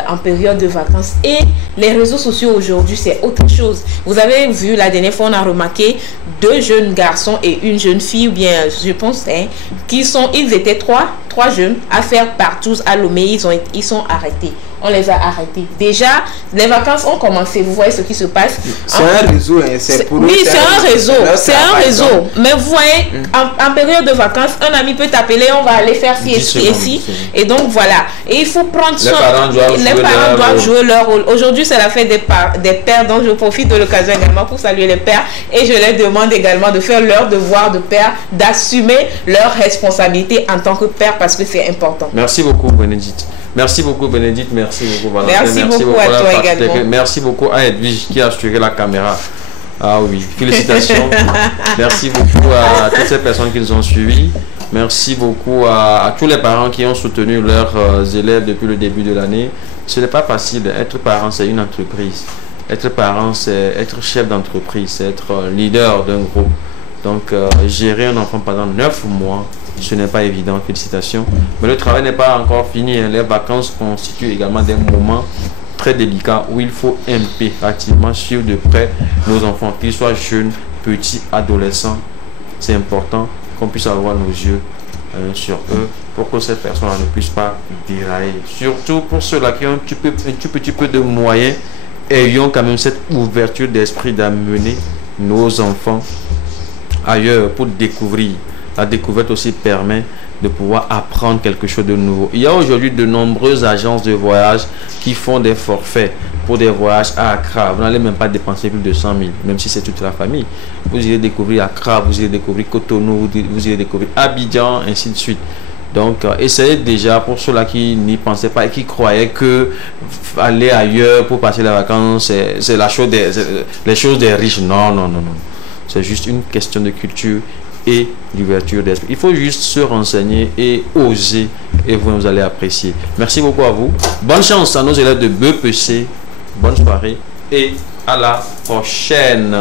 en période de vacances, et les réseaux sociaux aujourd'hui c'est autre chose. Vous avez vu la dernière fois, on a remarqué 2 jeunes garçons et une jeune fille, ou bien je pense ils étaient trois jeunes à faire partout à Lomé. Ils sont arrêtés. On les a arrêtés. Déjà, les vacances ont commencé. Vous voyez ce qui se passe. C'est un réseau. C'est un réseau. Mais vous voyez, en période de vacances, un ami peut t'appeler, on va aller faire ci et ci et ci. Et donc voilà. Et il faut prendre soin. Les parents doivent jouer leur rôle. Aujourd'hui, c'est la fête des pères, donc je profite de l'occasion également pour saluer les pères. Et je leur demande également de faire leur devoir de père, d'assumer leurs responsabilités en tant que père parce que c'est important. Merci beaucoup, Bénédicte. Merci beaucoup, Bénédicte. Merci beaucoup, Valentin. Merci beaucoup à toi également. Merci beaucoup à Edwige qui a assuré la caméra. Ah oui, félicitations. Merci beaucoup à toutes ces personnes qui nous ont suivis. Merci beaucoup à tous les parents qui ont soutenu leurs élèves depuis le début de l'année. Ce n'est pas facile. Être parent, c'est une entreprise. Être parent, c'est être chef d'entreprise, c'est être leader d'un groupe. Donc, gérer un enfant pendant 9 mois, ce n'est pas évident. Félicitations. Mais le travail n'est pas encore fini. Les vacances constituent également des moments très délicat où il faut impérativement suivre de près nos enfants, qu'ils soient jeunes, petits, adolescents. C'est important qu'on puisse avoir nos yeux sur eux pour que ces personnes ne puissent pas dérailler. Surtout pour ceux-là qui ont un tout petit peu de moyens, ayons quand même cette ouverture d'esprit d'amener nos enfants ailleurs pour découvrir. La découverte aussi permet de pouvoir apprendre quelque chose de nouveau. Il y a aujourd'hui de nombreuses agences de voyage qui font des forfaits pour des voyages à Accra. Vous n'allez même pas dépenser plus de 100 000, même si c'est toute la famille. Vous irez découvrir Accra, vous irez découvrir Cotonou, vous irez découvrir Abidjan, ainsi de suite. Donc, essayez déjà, pour ceux-là qui n'y pensaient pas et qui croyaient que aller ailleurs pour passer les vacances, c'est la chose les choses des riches. Non, non, non, non. C'est juste une question de culture et d'ouverture d'esprit. Il faut juste se renseigner et oser et vous allez apprécier. Merci beaucoup à vous. Bonne chance à nos élèves de BEPC. Bonne soirée et à la prochaine.